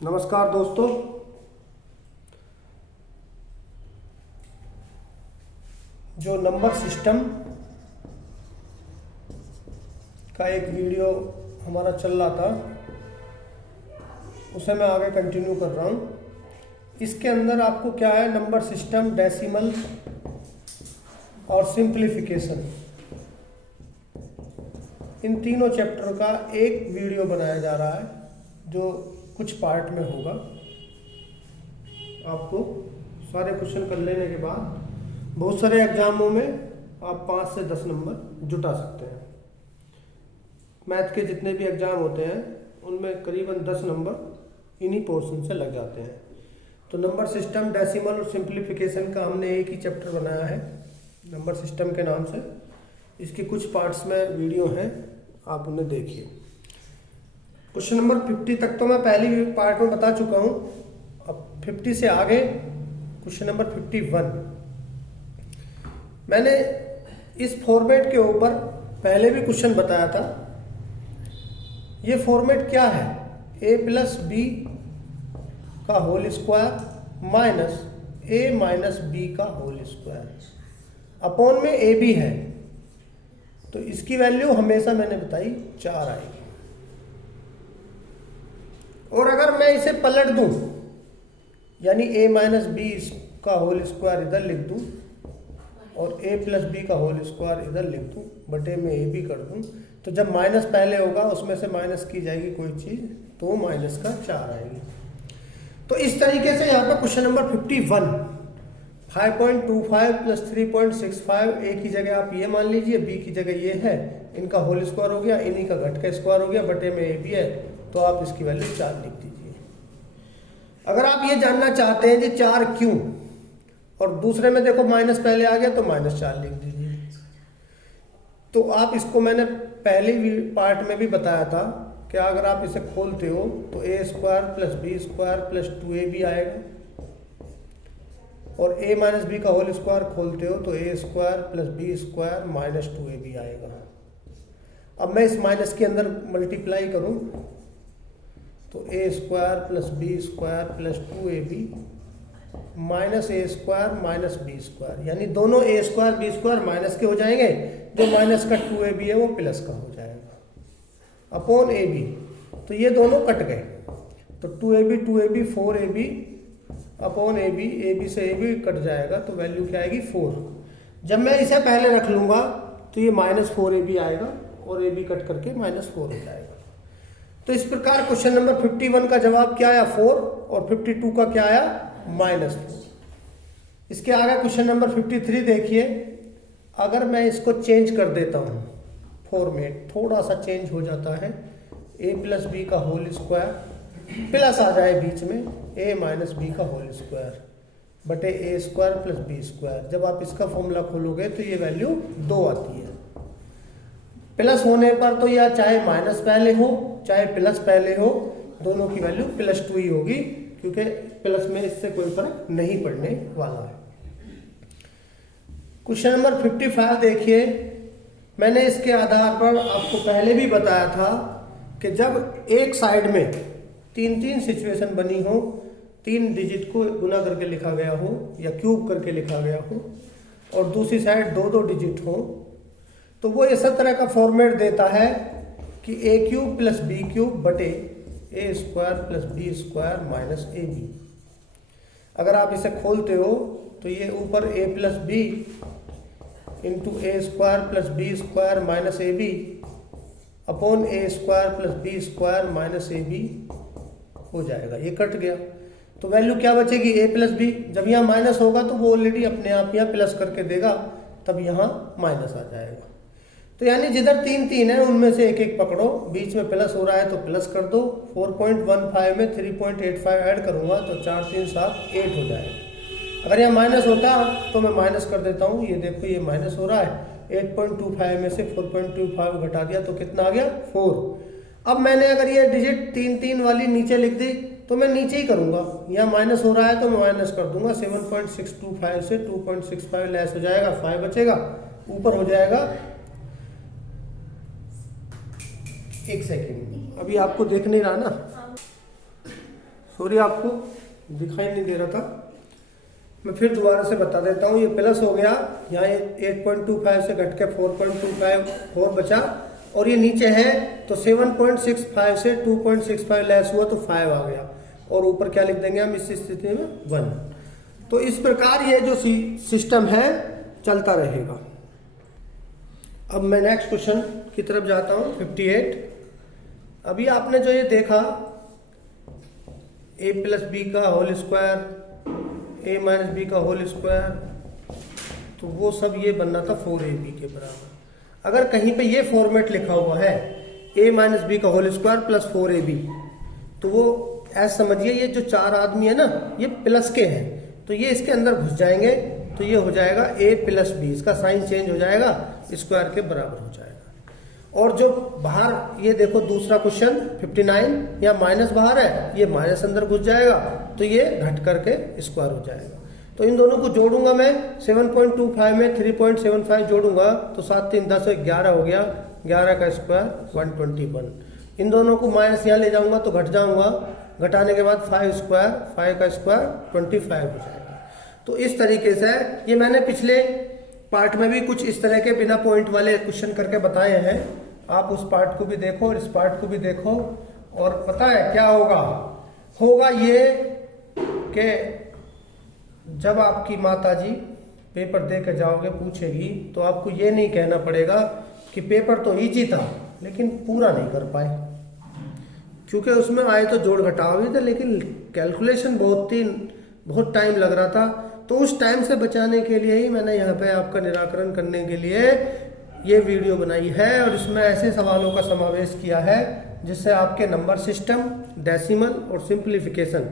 नमस्कार दोस्तों, जो नंबर सिस्टम का एक वीडियो हमारा चल रहा था उसे मैं आगे कंटिन्यू कर रहा हूँ। इसके अंदर आपको क्या है, नंबर सिस्टम, डेसिमल और सिंप्लीफिकेशन, इन तीनों चैप्टर का एक वीडियो बनाया जा रहा है जो कुछ पार्ट में होगा। आपको सारे क्वेश्चन कर लेने के बाद बहुत सारे एग्जामों में आप 5 से 10 नंबर जुटा सकते हैं। मैथ के जितने भी एग्जाम होते हैं उनमें करीबन 10 नंबर इन्हीं पोर्शन से लग जाते हैं। तो नंबर सिस्टम, डेसिमल और सिंप्लीफिकेशन का हमने एक ही चैप्टर बनाया है नंबर सिस्टम के नाम से। इसके कुछ पार्ट्स में वीडियो हैं, आप उन्हें देखिए। क्वेश्चन नंबर 50 तक तो मैं पहली पार्ट में बता चुका हूँ। अब 50 से आगे क्वेश्चन नंबर 51 मैंने इस फॉर्मेट के ऊपर पहले भी क्वेश्चन बताया था। ये फॉर्मेट क्या है, a प्लस बी का whole square minus a minus B का होल स्क्वायर अपॉन में ए बी है। तो इसकी वैल्यू हमेशा मैंने बताई 4 आएगी। और अगर मैं इसे पलट दूं, यानी a माइनस बी का होल स्क्वायर इधर लिख दूं और a प्लस बी का होल स्क्वायर इधर लिख दूं, बटे में a बी कर दूं, तो जब माइनस पहले होगा उसमें से माइनस की जाएगी कोई चीज़, तो माइनस का 4 आएगी। तो इस तरीके से यहाँ पर क्वेश्चन नंबर 51 5.25 प्लस 3.65, a की जगह आप ये मान लीजिए, b की जगह ये है, इनका होल स्क्वायर हो गया, इन्हीं का घट का स्क्वायर हो गया, बटे में a भी है, तो आप इसकी वैल्यू 4 लिख दीजिए। अगर आप ये जानना चाहते हैं कि 4 क्यों, और दूसरे में देखो माइनस पहले आ गया तो -4 लिख दीजिए। तो आप इसको मैंने पहली पार्ट में भी बताया था कि अगर आप इसे खोलते हो तो a square plus B square plus 2ab आएगा, और a माइनस बी का होल स्क्वायर खोलते हो तो a square plus B square minus 2ab आएगा। अब मैं इस माइनस के अंदर मल्टीप्लाई करूं तो a square plus B square plus 2ab minus A square minus B square, यानी दोनों a square B square minus के हो जाएंगे, जो माइनस का 2ab है वो प्लस का हो जाएगा, अपॉन ab। तो ये दोनों कट गए, तो 2ab 4ab अपॉन ab से ab कट जाएगा, तो वैल्यू क्या आएगी 4। जब मैं इसे पहले रख लूंगा तो ये -4ab आएगा और ab कट करके -4 हो जाएगा। तो इस प्रकार क्वेश्चन नंबर 51 का जवाब क्या आया 4, और 52 का क्या आया -4। इसके आगे क्वेश्चन नंबर 53 देखिए। अगर मैं इसको चेंज कर देता हूँ, फॉर्मेट थोड़ा सा चेंज हो जाता है, a प्लस बी का होल स्क्वायर प्लस आ जाए बीच में a माइनस बी का होल स्क्वायर बटे a square plus B square. जब आप इसका फॉर्मूला खोलोगे तो ये वैल्यू 2 आती है। प्लस होने पर तो या चाहे माइनस पहले हो चाहे प्लस पहले हो, दोनों की वैल्यू +2 ही होगी, क्योंकि प्लस में इससे कोई फर्क नहीं पड़ने वाला है। क्वेश्चन नंबर 55 देखिए। मैंने इसके आधार पर आपको पहले भी बताया था कि जब एक साइड में 3 सिचुएशन बनी हो, 3 डिजिट को गुना करके लिखा गया हो या क्यूब करके लिखा गया हो, और दूसरी साइड 2 डिजिट हो, तो वो इस तरह का फॉर्मेट देता है कि a³ प्लस b³ बटे a square plus B square minus ab। अगर आप इसे खोलते हो तो ये ऊपर a plus B into a square plus B square minus ab upon a square plus B square minus ab हो जाएगा। ये कट गया तो वैल्यू क्या बचेगी, a प्लस बी। जब यहाँ माइनस होगा तो वो ऑलरेडी अपने आप यहाँ प्लस करके देगा, तब यहाँ माइनस आ जाएगा। तो यानी जिधर 3 है उनमें से एक पकड़ो, बीच में प्लस हो रहा है तो प्लस कर दो। 4.15 में 3.85 ऐड करूंगा तो 4 3 7 8 हो जाएगा। अगर यहाँ माइनस होता तो मैं माइनस कर देता हूँ, ये देखो ये माइनस हो रहा है, 8.25 में से 4.25 घटा दिया तो कितना आ गया 4। अब मैंने अगर ये डिजिट 3 वाली नीचे लिख दी तो मैं नीचे ही करूंगा, यहाँ माइनस हो रहा है तो मैं माइनस कर दूंगा। 7.625 से 2.65 लेस हो जाएगा, 5 बचेगा, ऊपर हो जाएगा। एक सेकेंड, अभी आपको देख नहीं रहा ना, सॉरी आपको दिखाई नहीं दे रहा था, मैं फिर दोबारा से बता देता हूँ। ये प्लस हो गया, यहाँ 8.25 से घट के 4.25 बचा, और ये नीचे है तो 7.65 से 2.65 लेस हुआ तो 5 आ गया, और ऊपर क्या लिख देंगे हम इस स्थिति में 1। तो इस प्रकार ये जो सिस्टम है चलता रहेगा। अब मैं नेक्स्ट क्वेश्चन की तरफ जाता हूँ 58। अभी आपने जो ये देखा a प्लस बी का whole square, a minus B का होल स्क्वायर, तो वो सब ये बनना था 4ab के बराबर। अगर कहीं पे ये फॉर्मेट लिखा हुआ है a माइनस बी का होल स्क्वायर प्लस 4ab, तो वो ऐसा समझिए ये जो 4 आदमी है ना ये प्लस के हैं, तो ये इसके अंदर घुस जाएंगे, तो ये हो जाएगा a प्लस बी, इसका साइन चेंज हो जाएगा, स्क्वायर के बराबर हो जाएगा। और जो बाहर ये देखो दूसरा क्वेश्चन 59, या माइनस बाहर है, ये माइनस अंदर घुस जाएगा, तो ये घट करके स्क्वायर हो जाएगा। तो इन दोनों को जोड़ूंगा मैं, 7.25 में 3.75 जोड़ूंगा तो 7 3 10 11 हो गया, 11 का स्क्वायर 121। इन दोनों को माइनस यहाँ ले जाऊंगा तो घट जाऊंगा, घटाने के बाद 5 स्क्वायर, 5 का स्क्वायर 25 हो जाएगा। तो इस तरीके से ये मैंने पिछले पार्ट में भी कुछ इस तरह के बिना पॉइंट वाले क्वेश्चन करके बताए हैं। आप उस पार्ट को भी देखो और इस पार्ट को भी देखो, और पता है क्या होगा ये कि जब आपकी माताजी पेपर दे के जाओगे पूछेगी, तो आपको ये नहीं कहना पड़ेगा कि पेपर तो इजी था लेकिन पूरा नहीं कर पाए, क्योंकि उसमें आए तो जोड़ घटाव भी थे लेकिन कैलकुलेशन बहुत टाइम लग रहा था। तो उस टाइम से बचाने के लिए ही मैंने यहाँ पे आपका निराकरण करने के लिए ये वीडियो बनाई है, और इसमें ऐसे सवालों का समावेश किया है जिससे आपके नंबर सिस्टम, डेसिमल और सिंप्लीफिकेशन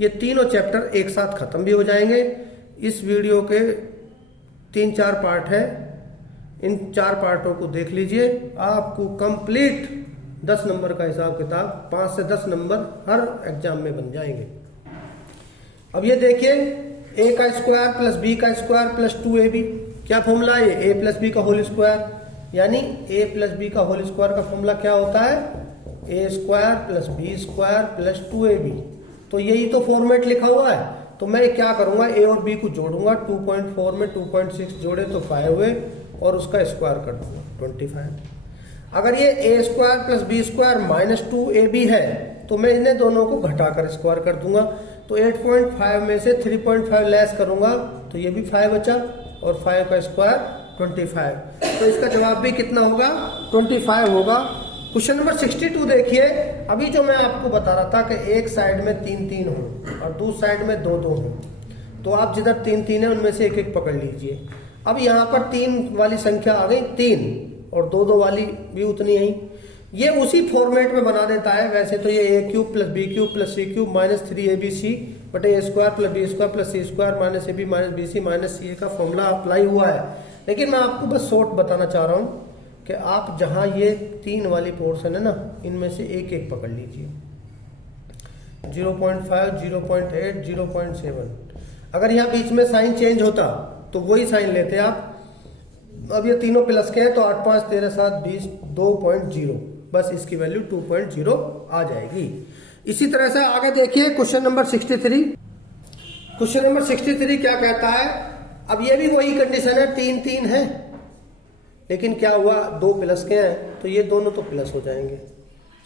ये तीनों चैप्टर एक साथ खत्म भी हो जाएंगे। इस वीडियो के 3-4 पार्ट हैं, इन 4 पार्टों को देख लीजिए, आपको कंप्लीट 10 नंबर का हिसाब किताब 5 से 10 नंबर हर एग्जाम में बन जाएंगे। अब ये देखिए a का स्क्वायर प्लस b का स्क्वायर प्लस 2ab, क्या फॉर्मूला है? a प्लस बी का होल स्क्वायर, यानी a प्लस बी का होल स्क्वायर का फॉर्मूला क्या होता है? a square plus B square plus 2ab। तो यही तो फॉर्मेट लिखा हुआ है। तो मैं क्या करूंगा, a और b को जोड़ूंगा, 2.4 में 2.6 जोड़े तो 5 हुए, और उसका स्क्वायर कर दूंगा 25। अगर ये a square plus B square minus 2ab है तो मैं इन्हें दोनों को घटाकर स्क्वायर कर दूंगा। तो 8.5 में से 3.5 लेस करूंगा तो ये भी 5 बचा, और 5 का स्क्वायर 25। तो इसका जवाब भी कितना होगा? 25 होगा। क्वेश्चन नंबर 62 देखिए। अभी जो मैं आपको बता रहा था कि एक साइड में 3-3 हो और दूसरी साइड में 2-2 हो, तो आप जिधर 3-3 है उनमें से एक एक पकड़ लीजिए। अब यहाँ पर 3 वाली संख्या आ गई 3, और 2-2 वाली भी उतनी ही। ये उसी फॉर्मेट में बना देता है। वैसे तो ये a cube plus B cube plus C cube minus 3abc बटे a square plus B square plus C square minus ab minus bc minus ca का फॉर्मूला अप्लाई हुआ है, लेकिन मैं आपको बस शॉर्ट बताना चाह रहा हूँ कि आप जहाँ ये 3 वाली पोर्शन है ना, इनमें से एक एक पकड़ लीजिए। 0.5, 0.8, 0.7। अगर यहाँ बीच में साइन चेंज होता तो वही साइन लेते आप। अब ये तीनों प्लस के हैं तो 8 5 13 7 20 2.0, बस इसकी वैल्यू 2.0 आ जाएगी। इसी तरह से आगे देखिए क्वेश्चन नंबर 63। क्वेश्चन नंबर 63 क्या कहता है? अब ये भी वही कंडीशन है, 3-3 है, लेकिन क्या हुआ, 2 प्लस के हैं तो ये दोनों तो प्लस हो जाएंगे।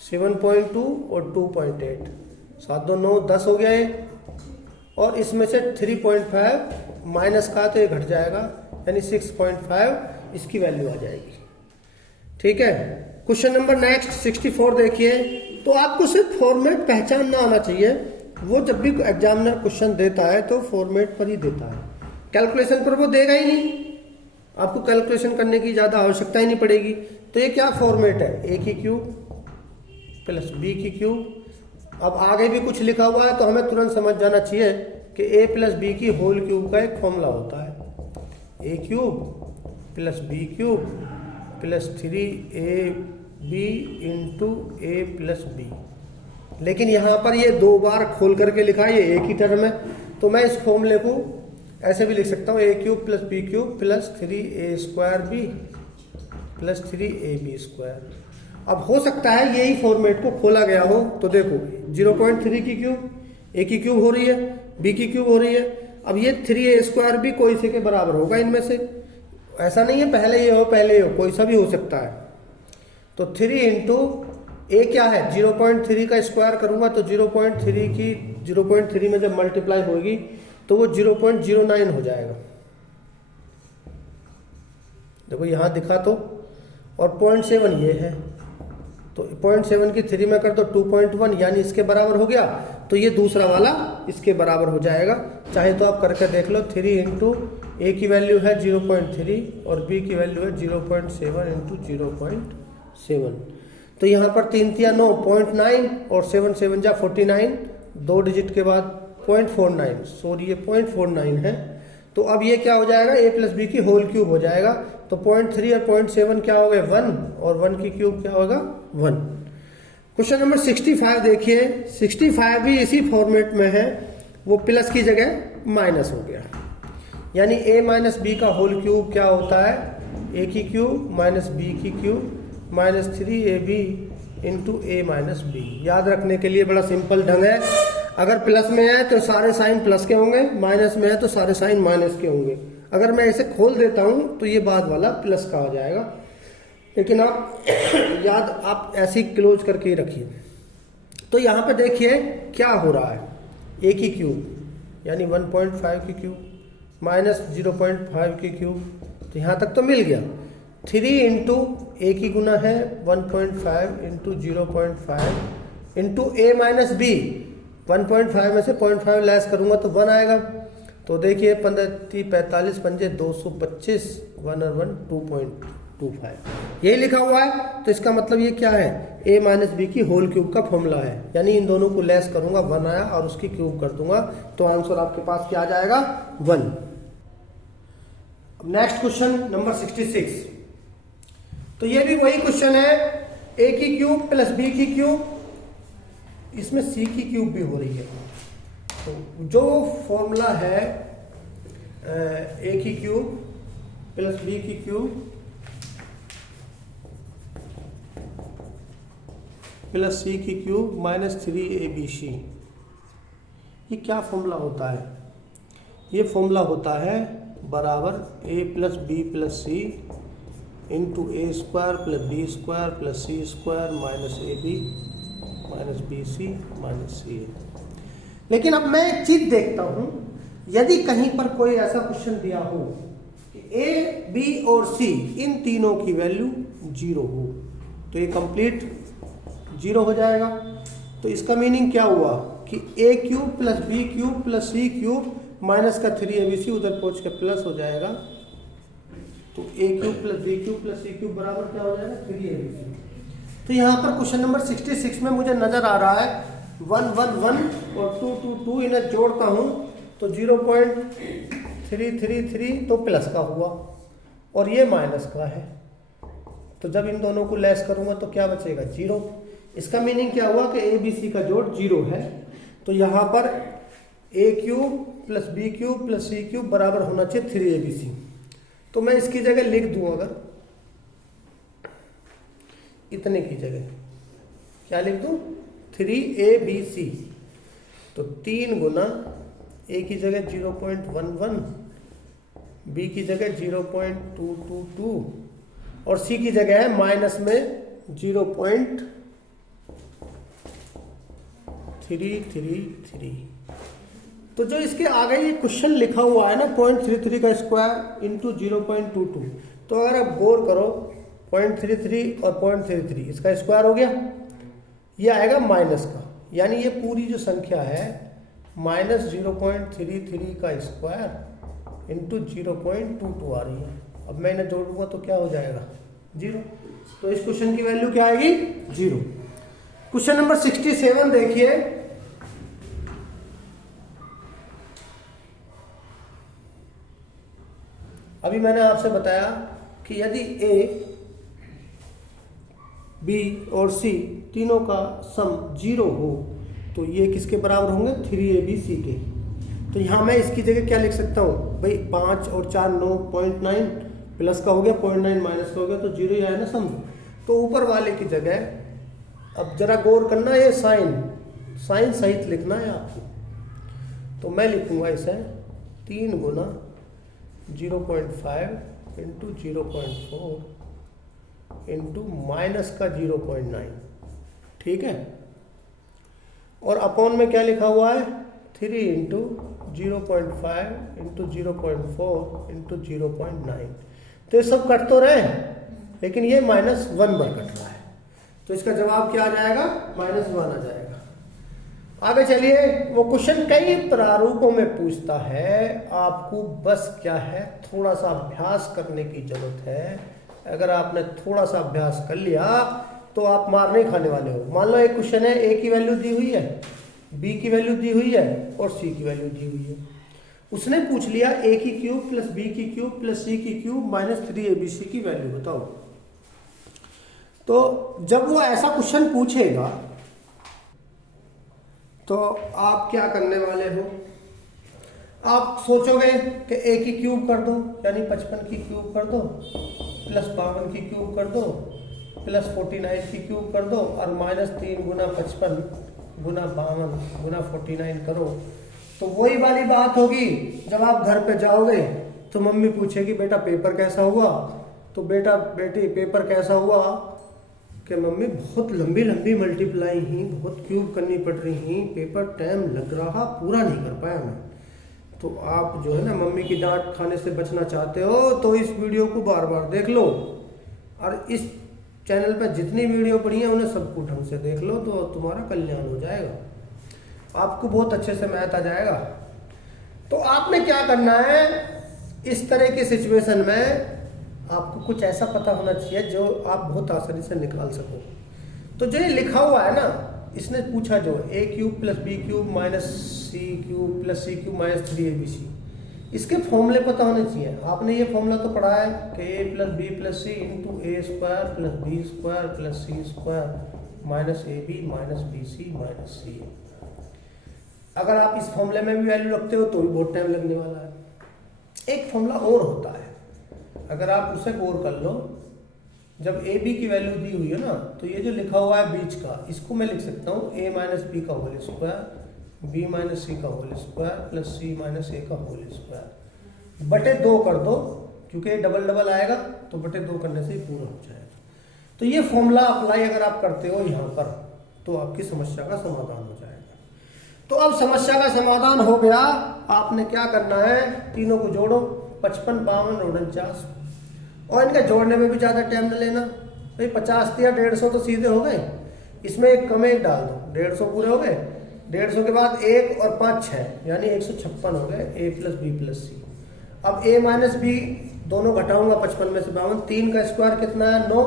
7.2 और 2.8, 7 2 9 10 हो गया ये, और इसमें से 3.5 माइनस का तो ये घट जाएगा, यानी 6.5 इसकी वैल्यू आ जाएगी। ठीक है। क्वेश्चन नंबर नेक्स्ट 64 देखिए। तो आपको सिर्फ फॉर्मेट पहचानना आना चाहिए। वो जब भी एग्जामिनर क्वेश्चन देता है तो फॉर्मेट पर ही देता है, कैलकुलेशन पर वो देगा ही नहीं। आपको कैलकुलेशन करने की ज्यादा आवश्यकता ही नहीं पड़ेगी। तो ये क्या फॉर्मेट है? a की क्यूब प्लस b की क्यूब। अब आगे भी कुछ लिखा हुआ है तो हमें तुरंत समझ जाना चाहिए कि a प्लस बी की होल क्यूब का एक फॉर्मूला होता है, a cube plus B cube plus 3ab into a plus B. लेकिन यहाँ पर ये 2 बार खोल करके लिखा है, ये एक ही टर्म है, तो मैं इस फॉर्मूले को ऐसे भी लिख सकता हूँ, a cube plus B cube plus 3a square B plus 3ab square. अब हो सकता है यही फॉर्मेट को खोला गया हो, तो देखो 0.3 की क्यूब ए की क्यूब हो रही है, बी की क्यूब हो रही है। अब ये 3a² भी कोई से के बराबर होगा इनमें से, ऐसा नहीं है पहले ये हो पहले ये हो, कोई सा भी हो सकता है। तो 3 इंटू ए क्या है 0.3 का स्क्वायर करूंगा तो 0.3 की 0.3 में जब मल्टीप्लाई होगी तो वो 0.09 हो जाएगा। देखो यहां दिखा तो, और 0.7 ये है, तो 0.7 की 3 में कर दो 2.1 यानी इसके बराबर हो गया। तो ये दूसरा वाला इसके बराबर हो जाएगा, चाहे तो आप करके देख लो। 3 इंटू ए की वैल्यू है 0.3 और बी की वैल्यू है 0.7 इंटू 0.7। तो यहाँ पर 3 3 9 0.9 और 7 7 जा 49, 2 डिजिट के बाद 0.49, सॉरी ये 0.49 है। तो अब ये क्या हो जाएगा a प्लस बी की होल क्यूब हो जाएगा। तो 0.3 और 0.7 क्या हो गए 1 और 1 की क्यूब क्या होगा 1। क्वेश्चन नंबर 65 देखिए, 65 भी इसी फॉर्मेट में है, वो प्लस की जगह माइनस हो गया। यानी a माइनस बी का होल क्यूब क्या होता है a की क्यूब माइनस बी की क्यूब माइनस 3ab इंटू ए माइनस बी। याद रखने के लिए बड़ा सिंपल ढंग है, अगर प्लस में है तो सारे साइन प्लस के होंगे, माइनस में है तो सारे साइन माइनस के होंगे। अगर मैं इसे खोल देता हूं तो ये बाद वाला प्लस का हो जाएगा, लेकिन आप याद आप ऐसे ही क्लोज करके ही रखिए। तो यहाँ पे देखिए क्या हो रहा है, ए की क्यूब यानी 1.5 की क्यूब माइनस 0.5 की क्यूब, तो यहाँ तक तो मिल गया। 3 इंटू ए की गुना है 1.5 इंटू 0.5 इंटू ए माइनस बी, 1.5 में से 0.5 लेस करूंगा तो 1 आएगा। तो देखिए 15 45 पंजे 225, 1 और 1 2.25 यही लिखा हुआ है। तो इसका मतलब ये क्या है a माइनस बी की होल क्यूब का फॉर्मूला है, यानी इन दोनों को लेस करूंगा 1 आया और उसकी क्यूब कर दूंगा तो आंसर आपके पास क्या आ जाएगा 1। नेक्स्ट क्वेश्चन नंबर 66, तो ये भी वही क्वेश्चन है, a की क्यूब प्लस b की क्यूब, इसमें c की क्यूब भी हो रही है। तो जो फॉर्मूला है a की क्यूब प्लस b की क्यूब प्लस c की क्यूब माइनस 3abc, ये क्या फॉर्मूला होता है? ये फॉर्मूला होता है बराबर a plus B plus C into A square plus B square plus C square minus A B minus B C minus C A. लेकिन अब मैं एक चीज देखता हूं, यदि कहीं पर कोई ऐसा क्वेश्चन दिया हो कि ए बी और सी इन तीनों की वैल्यू 0 हो तो ये कंप्लीट 0 हो जाएगा। तो इसका मीनिंग क्या हुआ कि A cube plus B cube plus C cube minus का 3abc उधर पहुंच के प्लस हो जाएगा। तो A cube plus B cube plus C cube बराबर क्या हो जाएगा 3abc। तो यहाँ पर क्वेश्चन नंबर 66 में मुझे नजर आ रहा है 1 1 1 और 2 2 2, इन्हें जोड़ता हूँ तो 0.333 तो प्लस का हुआ और ये माइनस का है। तो जब इन दोनों को लेस करूंगा तो क्या बचेगा 0। इसका मीनिंग क्या हुआ कि ए बी सी का जोड़ 0 है। तो यहाँ पर A cube plus B cube plus C cube बराबर होना चाहिए 3abc। तो मैं इसकी जगह लिख दूं, अगर इतने की जगह क्या लिख दूं 3abc, तो 3 गुना ए की जगह 0.11, बी की जगह 0.222 और सी की जगह है माइनस में 0.333। तो जो इसके आगे ये क्वेश्चन लिखा हुआ है ना 0.33 का स्क्वायर इंटू 0.22, तो अगर आप गौर करो 0.33 और 0.33 इसका स्क्वायर हो गया, ये आएगा माइनस का, यानी ये पूरी जो संख्या है माइनस 0.33 का स्क्वायर इंटू 0.22 आ रही है। अब मैं इन्हें जोड़ूंगा तो क्या हो जाएगा 0। तो इस क्वेश्चन की वैल्यू क्या आएगी 0। क्वेश्चन नंबर 67 देखिए, अभी मैंने आपसे बताया कि यदि ए बी और सी तीनों का सम 0 हो तो ये किसके बराबर होंगे 3abc के। तो यहाँ मैं इसकी जगह क्या लिख सकता हूँ भाई 5 और 4 9, 0.9 प्लस का हो गया 0.9 माइनस का हो गया तो 0 ही आया ना सम। तो ऊपर वाले की जगह अब जरा गौर करना, ये साइन सहित लिखना है आपको। तो मैं लिखूंगा इसे 3 गुना 0.5 इंटू 0.4 इंटू माइनस का 0.9, ठीक है। और अपॉन में क्या लिखा हुआ है 3 इंटू 0.5 इंटू 0.4 इंटू 0.9। तो ये सब कट तो रहे हैं, लेकिन ये -1 बार कट रहा है, तो इसका जवाब क्या आ जाएगा, -1 आ जाएगा। आगे चलिए, वो क्वेश्चन कई प्रारूपों में पूछता है, आपको बस क्या है थोड़ा सा अभ्यास करने की जरूरत है। अगर आपने थोड़ा सा अभ्यास कर लिया तो आप मार नहीं खाने वाले हो। मान लो एक क्वेश्चन है, ए की वैल्यू दी हुई है, बी की वैल्यू दी हुई है और सी की वैल्यू दी हुई है। उसने पूछ लिया ए की क्यूब प्लस बी की क्यूब प्लस सी की क्यूब माइनस 3abc की वैल्यू बताओ। तो जब वो ऐसा क्वेश्चन पूछेगा तो आप क्या करने वाले हो, आप सोचोगे कि ए की क्यूब कर दो यानी 55 की क्यूब कर दो, प्लस 52 की क्यूब कर दो, प्लस 49 की क्यूब कर दो और -3 गुना 55 गुना 52 गुना 49 करो। तो वही वाली बात होगी, जब आप घर पे जाओगे तो मम्मी पूछेगी बेटा पेपर कैसा हुआ, तो बेटा बेटी पेपर कैसा हुआ कि मम्मी बहुत लंबी लंबी मल्टीप्लाई ही, बहुत क्यूब करनी पड़ रही ही, पेपर टाइम लग रहा, पूरा नहीं कर पाया मैं। तो आप जो है ना मम्मी की डांट खाने से बचना चाहते हो तो इस वीडियो को बार बार देख लो, और इस चैनल पर जितनी वीडियो पड़ी है उन्हें सबको ढंग से देख लो, तो तुम्हारा कल्याण हो जाएगा, आपको बहुत अच्छे से मैथ आ जाएगा। तो आपने क्या करना है, इस तरह की सिचुएशन में आपको कुछ ऐसा पता होना चाहिए जो आप बहुत आसानी से निकाल सको। तो जो ये लिखा हुआ है ना, इसने पूछा जो A cube plus B cube minus C cube plus C cube minus 3abc, इसके फॉर्मूले पता होने चाहिए। आपने ये फॉर्मूला तो पढ़ा है कि a plus B plus C into A square plus B square plus C square minus A B minus B C minus c. अगर आप इस फॉर्मूले में भी वैल्यू रखते हो तो भी बहुत टाइम लगने वाला है। एक फॉर्मूला और होता है, अगर आप उसे गौर कर लो, जब ए बी की वैल्यू दी हुई है ना, तो ये जो लिखा हुआ है बीच का, इसको मैं लिख सकता हूँ ए माइनस बी का whole square B minus c का whole square plus c minus a का होल स्क्वायर बटे 2 कर दो, क्योंकि डबल डबल आएगा तो बटे 2 करने से ही पूरा हो जाएगा। तो ये फॉर्मूला अप्लाई अगर आप करते हो यहाँ पर तो आपकी समस्या का समाधान हो जाएगा। तो अब समस्या का समाधान हो गया, आपने क्या करना है, तीनों को जोड़ो, 55 52 49, और इनके जोड़ने में भी ज़्यादा टाइम न लेना भाई। 50 या 150 तो सीधे हो गए, इसमें एक कम एक डाल दो, 150 पूरे हो गए। 150 के बाद 1 और 5 6 यानी 156 हो गए ए प्लस बी प्लस सी। अब ए माइनस बी दोनों घटाऊंगा, 55 में से 52, 3 का स्क्वायर कितना है 9,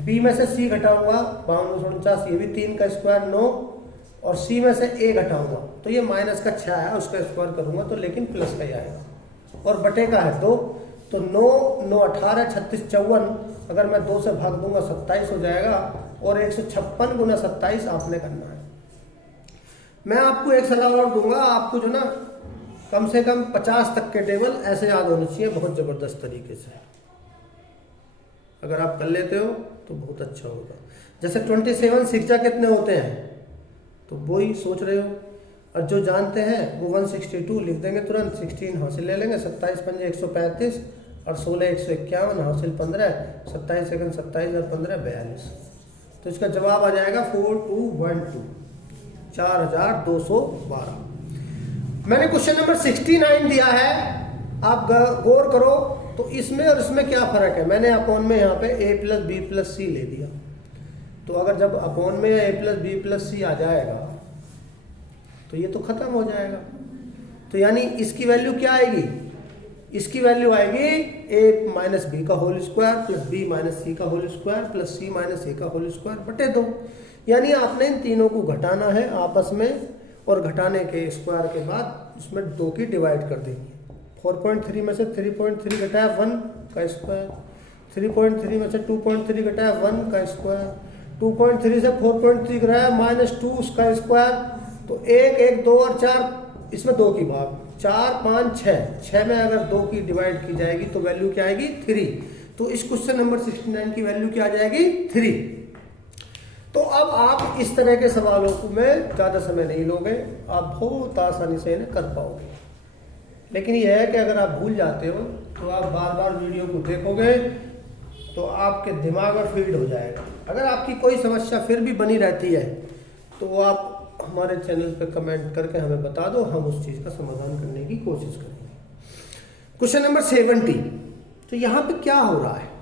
बी में से सी घटाऊंगा 52 49, ये भी 3 का स्क्वायर 9, और सी में से ए घटाऊंगा तो ये माइनस का 6 है, उसका स्क्वायर करूंगा तो लेकिन प्लस का ही आएगा, और बटे का है 2, तो 9 9 18 36 54, अगर मैं 2 से भाग दूंगा 27 हो जाएगा, और 156 गुना 27 आपने करना है। मैं आपको एक सलाह और दूंगा, आपको जो ना कम से कम 50 तक के टेबल ऐसे याद होने चाहिए बहुत जबरदस्त तरीके से। अगर आप कर लेते हो तो बहुत अच्छा होगा। जैसे 27 शिक्षा कितने होते हैं तो वो ही सोच रहे हो, और जो जानते हैं वो 162 लिख देंगे तुरंत, 16 हासिल ले लेंगे, 27 पंजे 135 और 16 151 हासिल 15, 27 सेकंड 27 और 15 42। तो इसका जवाब आ जाएगा 4212, 4212। मैंने क्वेश्चन नंबर 69 दिया है, आप गौर करो तो इसमें और इसमें क्या फर्क है। मैंने अपॉन में यहाँ पे a प्लस बी प्लस सी ले दिया, तो अगर जब अपॉन में a प्लस बी प्लस सी आ जाएगा तो ये तो खत्म हो जाएगा। तो यानी इसकी वैल्यू क्या आएगी, इसकी वैल्यू आएगी a माइनस बी का whole square plus b minus c का whole square plus c minus a का होल स्क्वायर बटे 2। यानी आपने इन तीनों को घटाना है आपस में, और घटाने के स्क्वायर के बाद इसमें 2 की डिवाइड कर देंगे। 4.3 में से 3.3 घटाया 1 का स्क्वायर, 3.3 में से 2.3 घटाया 1 का स्क्वायर, 2.3 से 4.3 घटाया -2 उसका स्क्वायर। तो 1 1 2 और 4, इसमें 2 की भाग, 4 5 6 में अगर 2 की डिवाइड की जाएगी तो वैल्यू क्या आएगी 3। तो इस क्वेश्चन नंबर 69 की वैल्यू क्या आ जाएगी 3। तो अब आप इस तरह के सवालों को में ज़्यादा समय नहीं लोगे, आप बहुत आसानी से इन्हें कर पाओगे। लेकिन यह है कि अगर आप भूल जाते हो तो आप बार बार वीडियो को देखोगे तो आपके दिमाग में फीड हो जाएगा। अगर आपकी कोई समस्या फिर भी बनी रहती है तो आप हमारे चैनल पे कमेंट करके हमें बता दो, हम उस चीज़ का समाधान करने की कोशिश करेंगे। Question number 70। तो यहाँ पे क्या हो रहा है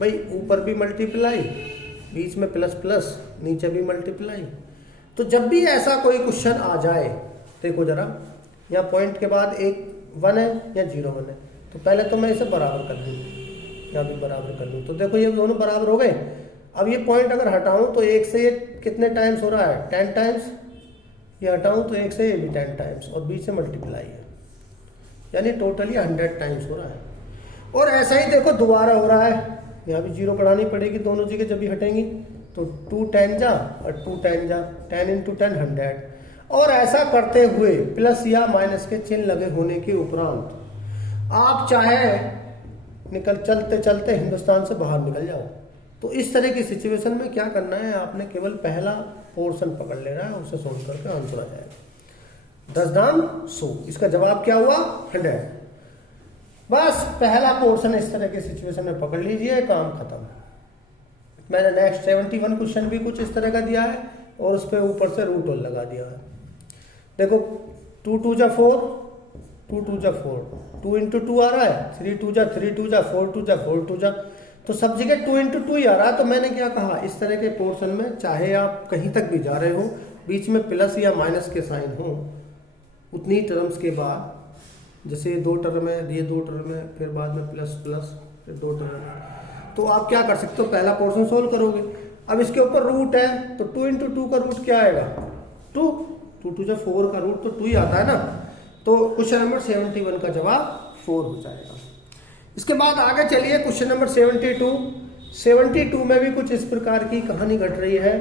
भाई, ऊपर भी मल्टीप्लाई, बीच में प्लस प्लस, नीचे भी मल्टीप्लाई। तो जब भी ऐसा कोई क्वेश्चन आ जाए, देखो जरा, यहाँ पॉइंट के बाद एक 1 है या 0 1 है, तो पहले तो मैं इसे बराबर कर दूँ, यहाँ भी बराबर कर दूँ, तो देखो ये दोनों बराबर हो गए। अब ये पॉइंट अगर हटाऊँ तो एक से ये कितने टाइम्स हो रहा है, 10 टाइम्स। ये हटाऊँ तो एक से ये भी 10 टाइम्स, और बीच से मल्टीप्लाई है, यानी टोटली 100 टाइम्स हो रहा है। और ऐसा ही देखो दोबारा हो रहा है, यहाँ भी 0 बढ़ानी पड़ेगी दोनों जगह जब भी हटेंगी, तो 2 10 जा और 2 10 जा, 10 × 10 100। और ऐसा करते हुए प्लस या माइनस के चिन्ह लगे होने के उपरांत आप चाहे चलते चलते हिंदुस्तान से बाहर निकल जाओ। तो इस तरह की सिचुएशन में क्या करना है, आपने केवल पहला पोर्शन पकड़ लेना है, उसे सोल्व करके आंसर आ जाएगा। 10 दाम 100, इसका जवाब क्या हुआ, 100। बस पहला पोर्शन इस तरह की सिचुएशन में पकड़ लीजिए, काम खत्म। मैंने नेक्स्ट 71 क्वेश्चन भी कुछ इस तरह का दिया है और उस पर ऊपर से रूट ऑल लगा दिया है। देखो 2 2 जा 4, 2 2 जा 4, 2 × 2 आ रहा है, 3 2 जा 3 2 जा 4 2 जा 4 2 जा, तो सब जगह 2 × 2 ही आ रहा है। तो मैंने क्या कहा, इस तरह के पोर्शन में चाहे आप कहीं तक भी जा रहे हो, बीच में प्लस या माइनस के साइन हो, उतनी टर्म्स के बाद, जैसे ये 2 टर्म है, ये 2 टर्म है, फिर बाद में प्लस प्लस, फिर 2 टर्म है, तो आप क्या कर सकते हो, पहला पोर्शन सोल्व करोगे। अब इसके ऊपर रूट है तो 2 × 2 का रूट क्या आएगा, 2, 2 2 जा 4 का रूट तो 2 ही आता है ना। तो क्वेश्चन नंबर 71 का जवाब 4 हो जाएगा। इसके बाद आगे चलिए क्वेश्चन नंबर 72। 72 में भी कुछ इस प्रकार की कहानी घट रही है।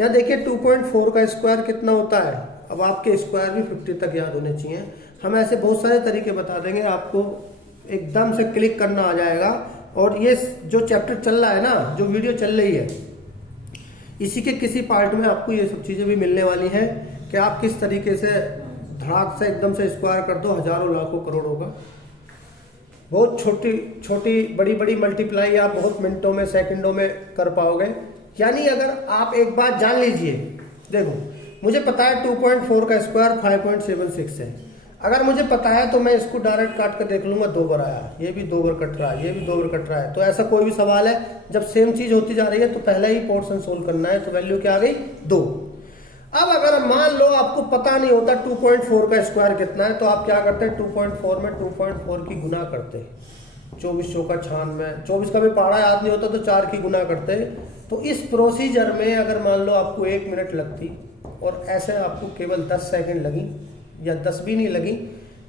यहाँ देखिए 2.4 का स्क्वायर कितना होता है। अब आपके स्क्वायर भी 50 तक याद होने चाहिए। हम ऐसे बहुत सारे तरीके बता देंगे, आपको एकदम से क्लिक करना आ जाएगा। और ये जो चैप्टर चल रहा है ना, जो वीडियो चल रही है, इसी के किसी पार्ट में आपको ये सब चीज़ें भी मिलने वाली हैं कि आप किस तरीके से धड़ाक से एकदम से स्क्वायर कर दो हजारों लाखों करोड़ों का। बहुत छोटी छोटी बड़ी बड़ी मल्टीप्लाई आप बहुत मिनटों में सेकंडों में कर पाओगे। यानी अगर आप एक बात जान लीजिए, देखो मुझे पता है 2.4 का स्क्वायर 5.76 है। अगर मुझे पता है तो मैं इसको डायरेक्ट काट कर देख लूंगा, 2 बार आया, ये भी 2 बार कट रहा है, ये भी 2 बार कट रहा है। तो ऐसा कोई भी सवाल है, जब सेम चीज होती जा रही है तो पहला ही पोर्शन सोल्व करना है। तो वैल्यू क्या आ गई, 2। अब अगर मान लो आपको पता नहीं होता 2.4 का स्क्वायर कितना है, तो आप क्या करते हैं, 2.4 में 2.4 की गुना करते हैं। 24 चौका 96, 24 का भी पहाड़ा याद नहीं होता तो 4 की गुना करते हैं। तो इस प्रोसीजर में अगर मान लो आपको 1 मिनट लगती और ऐसे आपको केवल 10 सेकंड लगी, या 10 भी नहीं लगी,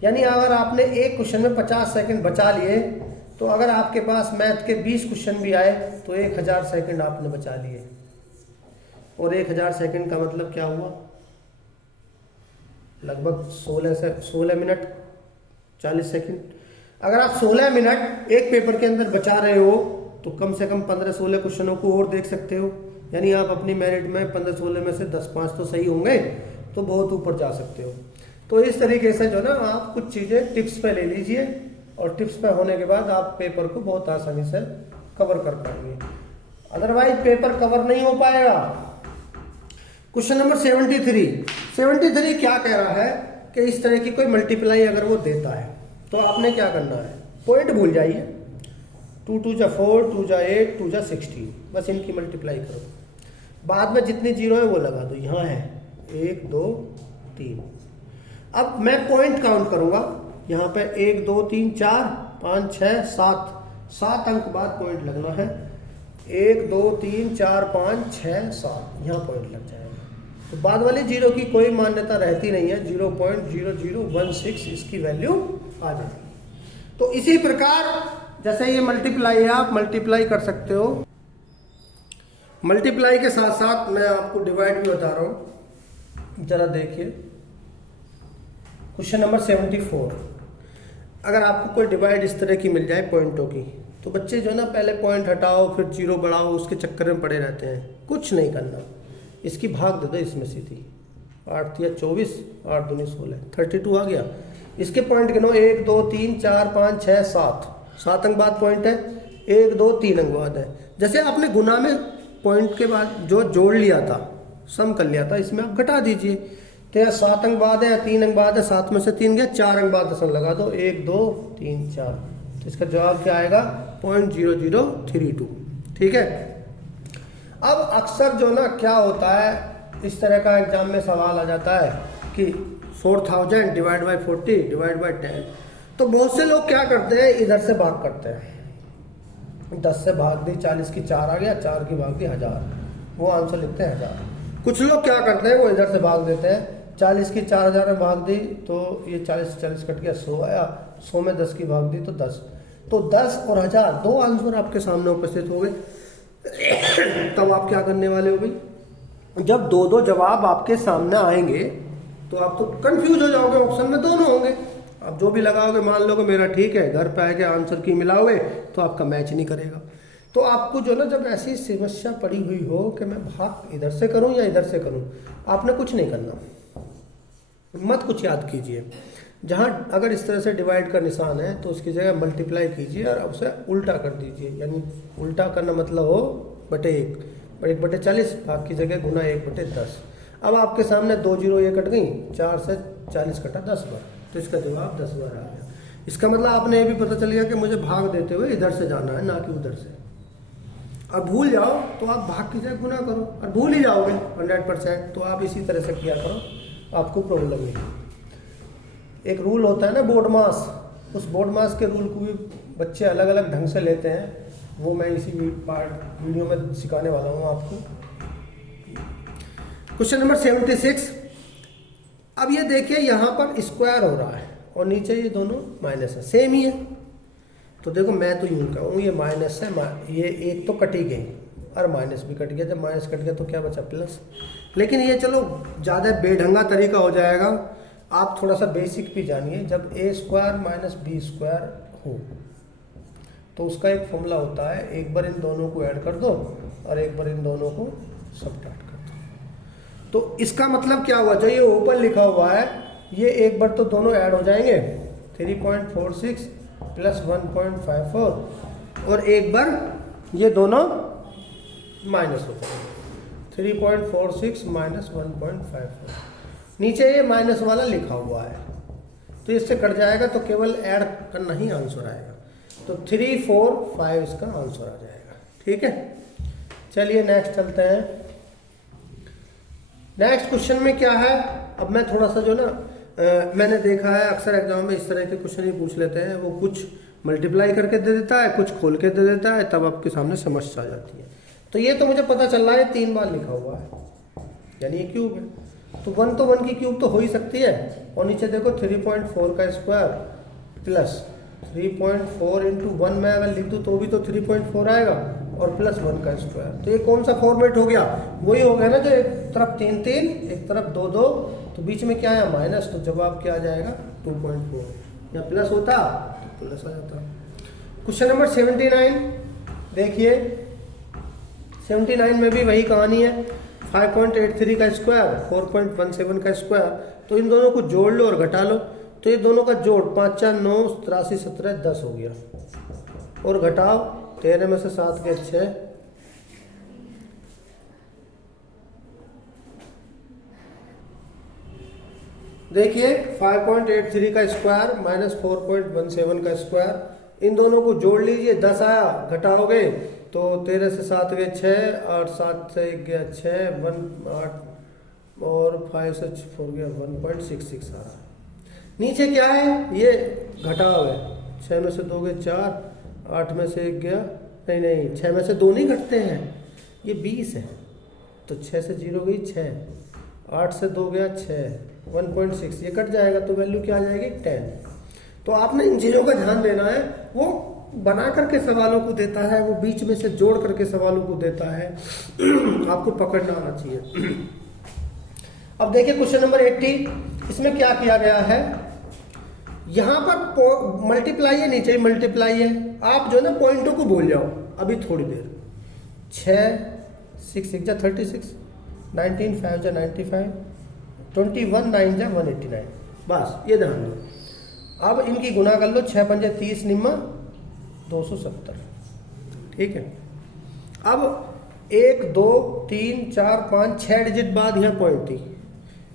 यानी अगर आपने एक क्वेश्चन में 50 सेकंड बचा लिए, तो अगर आपके पास मैथ के 20 क्वेश्चन भी आए तो 1000 सेकंड आपने बचा लिए। और 1000 सेकंड का मतलब क्या हुआ, लगभग 16 मिनट 40 सेकंड। अगर आप 16 मिनट एक पेपर के अंदर बचा रहे हो तो कम से कम 15-16 क्वेश्चनों को और देख सकते हो। यानी आप अपनी मेरिट में 15-16 में से 10-5 तो सही होंगे, तो बहुत ऊपर जा सकते हो। तो इस तरीके से जो ना आप कुछ चीज़ें टिप्स पे ले लीजिए, और टिप्स पे होने के बाद आप पेपर को बहुत आसानी से कवर कर पाएंगे। अदरवाइज पेपर कवर नहीं हो पाएगा। क्वेश्चन नंबर 73 क्या कह रहा है कि इस तरह की कोई मल्टीप्लाई अगर वो देता है तो आपने क्या करना है, पॉइंट भूल जाइए। 2 2 जा 4, 2 जा 8, 2 जा 16, बस इनकी मल्टीप्लाई करो। बाद में जितनी जीरो है वो लगा दो। यहाँ है 1 2 3। अब मैं पॉइंट काउंट करूंगा, यहाँ पे 1 2 3 4 5 6 7 अंक बाद पॉइंट लगना है। 1 2 3 4 5 6 7, यहाँ पॉइंट लग जाएगा। तो बाद वाली जीरो की कोई मान्यता रहती नहीं है, 0.0016 इसकी वैल्यू आ जाएगी। तो इसी प्रकार जैसे ये मल्टीप्लाई है, आप मल्टीप्लाई कर सकते हो। मल्टीप्लाई के साथ साथ मैं आपको डिवाइड भी बता रहा हूं, जरा देखिए। क्वेश्चन नंबर 74, अगर आपको कोई डिवाइड इस तरह की मिल जाए पॉइंटों की, तो बच्चे जो है ना पहले पॉइंट हटाओ फिर जीरो बढ़ाओ, उसके चक्कर में पड़े रहते हैं। कुछ नहीं करना, इसकी भाग दे दो इसमें सीधी। 8 या 24, 8 दूनी 16, 32 आ गया। इसके पॉइंट गिनो, 1 2 3 4 5 6 7, 7 अंक बाद पॉइंट है, 1 2 3 अंक बाद है। जैसे आपने गुना में पॉइंट के बाद जो जोड़ लिया था, सम कर लिया था, इसमें आप घटा दीजिए। तो यहाँ 7 अंक बाद है या 3 अंक बाद है, 7 में से 3 गया, 4 अंक बाद दशम लगा दो, 1 2 3 4। तो इसका जवाब क्या आएगा? 0.0032। ठीक है। अब अक्सर जो ना क्या होता है, इस तरह का एग्जाम में सवाल आ जाता है कि 4000 डिवाइड बाई 40 डिवाइड बाई 10। तो बहुत से लोग क्या करते हैं, इधर से भाग करते हैं। 10 से भाग दी, 40 की 4 आ गया, 4 की भाग दी 1000, वो आंसर लिखते हैं 1000। कुछ लोग क्या करते हैं, वो इधर से भाग देते हैं। 40 की 4000 में भाग दी तो ये 40 से 40 कट गया, 100 आया। 100 में 10 की भाग दी तो 10। तो 10 और 1000 दो आंसर आपके सामने उपस्थित हो गए। तब आप क्या करने वाले हो भाई, जब दो दो जवाब आपके सामने आएंगे तो आप तो कंफ्यूज हो जाओगे, ऑप्शन में दोनों होंगे। आप जो भी लगाओगे, मान लो कि मेरा ठीक है, घर पे आके आंसर की मिलाओगे तो आपका मैच नहीं करेगा। तो आपको जो ना जब ऐसी समस्या पड़ी हुई हो कि मैं भाग इधर से करूं या इधर से करूं, आपने कुछ नहीं करना, मत कुछ याद कीजिए। जहां अगर इस तरह से डिवाइड का निशान है तो उसकी जगह मल्टीप्लाई कीजिए और उसे उल्टा कर दीजिए। यानी उल्टा करना मतलब हो बटे 1, 1/40, भाग की जगह गुना 1/10। अब आपके सामने 2 जीरो ये कट गई, 4 से 40 कटा 10 बार, तो इसका जवाब 10 बार आ गया। इसका मतलब आपने ये भी पता चल गया कि मुझे भाग देते हुए इधर से जाना है, ना कि उधर से। अब भूल जाओ तो आप भाग की जगह गुना करो, और भूल ही जाओगे 100%, तो आप इसी तरह से किया करो, आपको प्रॉब्लम नहीं। एक रूल होता है ना बोर्ड मास, उस बोर्ड मास के रूल को भी बच्चे अलग अलग ढंग से लेते हैं, वो मैं इसी वीडियो में सिखाने वाला हूँ आपको। Question number 76। अब ये देखिए यहाँ पर स्क्वायर हो रहा है और नीचे ये दोनों माइनस है, सेम ही है। तो देखो मैं तो यूं कहूँ, ये माइनस है, ये एक तो कटी गई और माइनस भी कट गया। जब माइनस कट गया तो क्या बचा? प्लस। लेकिन ये चलो ज़्यादा बेढंगा तरीका हो जाएगा, आप थोड़ा सा बेसिक भी जानिए। जब a square minus B square हो तो उसका एक फॉर्मूला होता है, एक बार इन दोनों को ऐड कर दो और एक बार इन दोनों को सबट्रैक्ट कर दो। तो इसका मतलब क्या हुआ, जो ये ऊपर लिखा हुआ है ये एक बार तो दोनों ऐड हो जाएंगे, 3.46 प्लस 1.54, और एक बार ये दोनों माइनस हो जाएंगे, 3.46 माइनस 1.54। नीचे ये माइनस वाला लिखा हुआ है तो इससे कट जाएगा, तो केवल ऐड करना ही आंसर आएगा। तो 3 4 5 इसका आंसर आ जाएगा। ठीक है, चलिए नेक्स्ट चलते हैं। नेक्स्ट क्वेश्चन में क्या है, अब मैं थोड़ा सा जो ना मैंने देखा है अक्सर एग्जाम में इस तरह के क्वेश्चन ही पूछ लेते हैं। वो कुछ मल्टीप्लाई करके दे देता है, कुछ खोल के दे देता है, तब आपके सामने समस्या आ जाती है। तो ये तो मुझे पता चल रहा है 3 बार लिखा हुआ है, यानी ये क्यूब है, तो 1 तो 1 की क्यूब तो हो ही सकती है। और नीचे देखो 3.4 का स्क्वायर प्लस 3.4 इंटू 1 में अगर लिख दूँ तो भी तो 3.4 आएगा, और प्लस 1 का स्क्वायर। तो ये कौन सा फॉर्मेट हो गया? वही हो गया ना, जो एक तरफ 3 3 एक तरफ 2 2, तो बीच में क्या है माइनस, तो जवाब क्या आ जाएगा 2.4। या प्लस होता तो प्लस आ जाता। क्वेश्चन नंबर 79 देखिए, 79 में भी वही कहानी है, 5.83 का स्क्वायर 4.17 का स्क्वायर। तो इन दोनों को जोड़ लो और घटा लो, तो ये दोनों का जोड़ 5 4 9 83 17 10 हो गया, और घटाओ 13 में से 7 के 6, देखिए 5.83 का स्क्वायर माइनस 4.17 का स्क्वायर, इन दोनों को जोड़ लीजिए, 10 आया, घटाओगे तो 13 से 7 गए 6, 8 7 से 1 गया 6, 1 8 और 5 से 4 गया 1.66 आ रहा है। नीचे क्या है, ये घटाव है, 6 में से 2 गए 4, 8 में से 1 गया, नहीं 6 में से 2 नहीं घटते हैं, ये 20 है, तो 6 से 0 गई 6, 8 से 2 गया 6, 1.6 ये कट जाएगा, तो वैल्यू क्या आ जाएगी 10। तो आपने इन चीज़ों का ध्यान देना है, वो बना करके सवालों को देता है, वो बीच में से जोड़ करके सवालों को देता है, आपको पकड़ना आना चाहिए। अब देखिए क्वेश्चन नंबर 80, इसमें क्या किया गया है, यहाँ पर मल्टीप्लाई है, नीचे ही मल्टीप्लाई है। आप जो है ना पॉइंटों को भूल जाओ अभी थोड़ी देर। 6 6 6 जा 36, 19 5 जा 95, 21 9 जा 189, बस ये ध्यान दो। अब इनकी गुना कर लो, 6 पंजे 30 निम्मा 270, ठीक है। अब 1 2 3 4 5 6 डिजिट बाद यहाँ पॉइंट थी,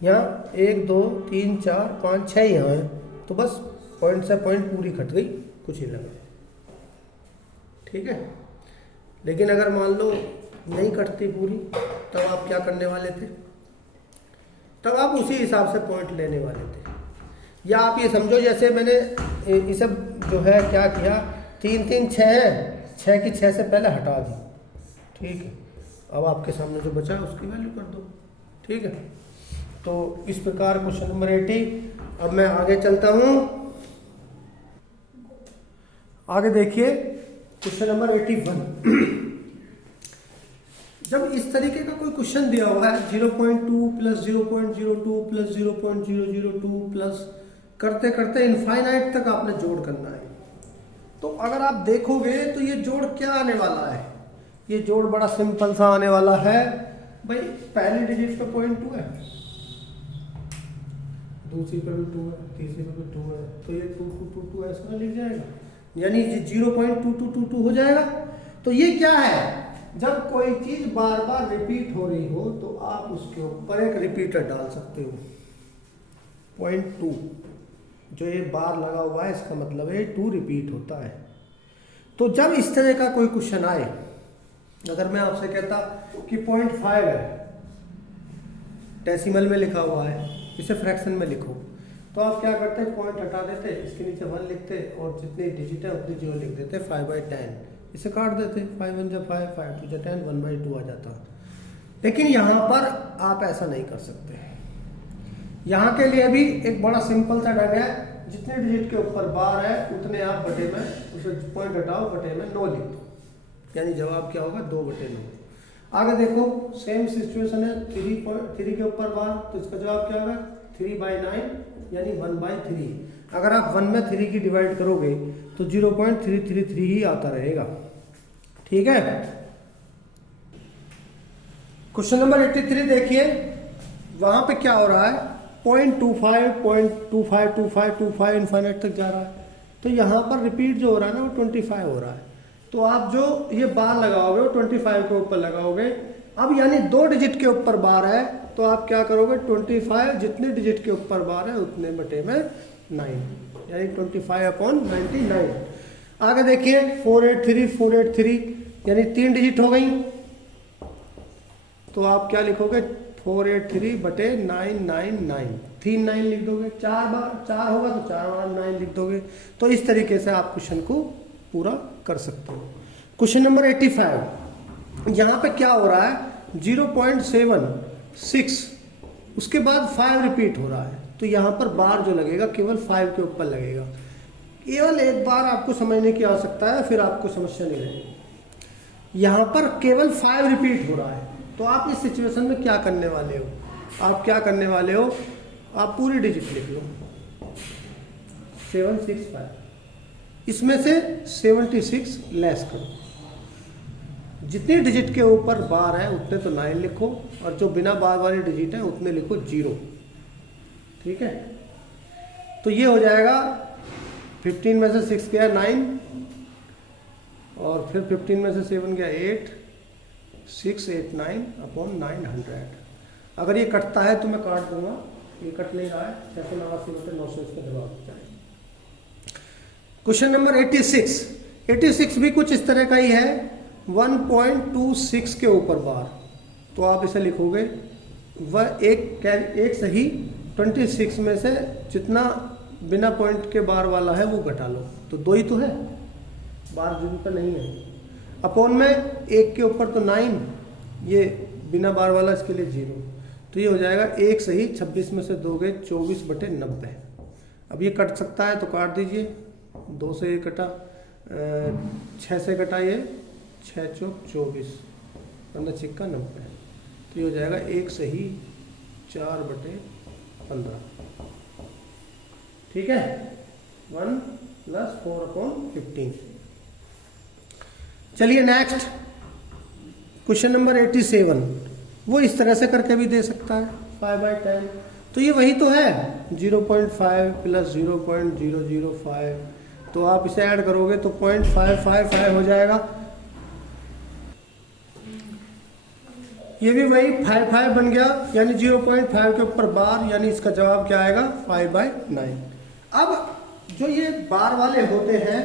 यहाँ 1 2 3 4 5 6 यहाँ है, तो बस पॉइंट से पॉइंट पूरी कट गई, कुछ ही लगा, ठीक है। लेकिन अगर मान लो नहीं कटती पूरी, तब आप क्या करने वाले थे? तब आप उसी हिसाब से पॉइंट लेने वाले थे। या आप ये समझो जैसे मैंने इसे जो है क्या किया, 3 3 6 है, 6 की 6 से पहले हटा दी, ठीक है। अब आपके सामने जो बचा उसकी वैल्यू कर दो, ठीक है। तो इस प्रकार क्वेश्चन नंबर 80। अब मैं आगे चलता हूं, आगे देखिए क्वेश्चन नंबर 81। जब इस तरीके का कोई क्वेश्चन दिया हुआ है 0.2 प्लस 0.02 प्लस 0.002 प्लस करते करते इनफाइनाइट तक आपने जोड़ करना है, तो अगर आप देखोगे तो ये जोड़ क्या आने वाला है? ये जोड़ बड़ा सिंपल सा आने वाला है भाई। पहले डिजिट पे 0.2 है, दूसरी पे भी 2 है, तीसरी पे भी 2 है, तो ये 2 2 2 2 ऐसा लिख जाएगा, यानी 0.2222 हो जाएगा। तो ये क्या है? जब कोई चीज बार बार रिपीट हो रही हो तो आप उसके ऊपर एक रिपीटर डाल सकते हो। 0.2 जो ये बार लगा हुआ है इसका मतलब है 2 रिपीट होता है। तो जब इस तरह का कोई क्वेश्चन आए, अगर मैं आपसे कहता कि 0.5 है, डेसिमल में लिखा हुआ है, इसे फ्रैक्शन में लिखो, तो आप क्या करते हैं? पॉइंट हटा देते, इसके नीचे 1 लिखते और जितनी डिजिट है उतनी 0 लिख देते, 5/10, इसे काट देते, 5 1 जा 5, 5 2 जा 10, 1/2 आ जाता। लेकिन यहाँ पर आप ऐसा नहीं कर सकते। यहाँ के लिए भी एक बड़ा सिंपल सा ढंग है, जितने डिजिट के ऊपर बार है उतने आप बटे में उसे पॉइंट हटाओ, बटे में 9 लिख दो, यानी जवाब क्या होगा? 2/9। आगे देखो सेम सिचुएशन है, 3 के ऊपर बार, तो इसका जवाब क्या होगा? 3/9 यानी 1/3। अगर आप 1 में 3 की डिवाइड करोगे तो 0.333 ही आता रहेगा, ठीक है। क्वेश्चन नंबर 83 देखिए, वहां पे क्या हो रहा है? 0.25 इनफाइनाइट तक जा रहा है, तो यहां पर रिपीट जो हो रहा है ना वो 25 हो रहा है। तो आप जो ये बार लगाओगे वो 25 के ऊपर लगाओगे। अब यानी 2 डिजिट के ऊपर बार है, तो आप क्या करोगे? 25 जितने डिजिट के ऊपर बार है उतने बटे में 9, यानी 25/99। आगे देखिए 483 यानी 3 डिजिट हो गई, तो आप क्या लिखोगे? 483/999, 3 9 लिख दोगे, 4 बार 4 होगा तो 4 बार 9 लिख दोगे। तो इस तरीके से आप क्वेश्चन को पूरा कर सकते हो। क्वेश्चन नंबर 85, यहाँ पे क्या हो रहा है? 0.76, उसके बाद 5 रिपीट हो रहा है, तो यहाँ पर बार जो लगेगा केवल 5 के ऊपर लगेगा। केवल एक बार आपको समझने की आवश्यकता है, फिर आपको समस्या नहीं रहेगी। यहाँ पर केवल 5 रिपीट हो रहा है, तो आप इस सिचुएशन में क्या करने वाले हो? आप क्या करने वाले हो? आप पूरी डिजिट लिख लो, 765, इसमें से 76 लेस करो, जितने डिजिट के ऊपर बार है उतने तो 9 लिखो, और जो बिना बार वाली डिजिट है उतने लिखो 0, ठीक है। तो ये हो जाएगा 15 में से 6 गया 9, और फिर 15 में से 7 गया 8, 689/900। अगर ये कटता है तो मैं काट दूंगा, ये कट नहीं रहा है, 689/900 इसका जवाब होता है। क्वेश्चन नंबर 86 भी कुछ इस तरह का ही है, 1.26 के ऊपर बार, तो आप इसे लिखोगे वह एक सही 26 में से जितना बिना पॉइंट के बार वाला है वो घटा लो, तो 2 ही तो है, बार जिन पर नहीं है, अपॉन में 1 के ऊपर तो 9, ये बिना बार वाला इसके लिए 0, तो ये हो जाएगा 1 सही 26 में से 2 गए 24/90। अब ये कट सकता है तो काट दीजिए, 2 से ये कटा, 6 से कटा ये 6 चौक 24, 15 छिक्का 90, तो ये हो जाएगा 1 सही 4/15, ठीक है। 1 प्लस 4/15। चलिए नेक्स्ट क्वेश्चन नंबर 87। वो इस तरह से करके भी दे सकता है 5/10। तो ये वही तो है 0.5 प्लस 0.005। तो आप इसे ऐड करोगे तो 0.555 हो जाएगा। ये भी वही 5 बन गया, यानी 0.5 के ऊपर बार, यानी इसका जवाब क्या आएगा 5/9। अब जो ये बार वाले होते हैं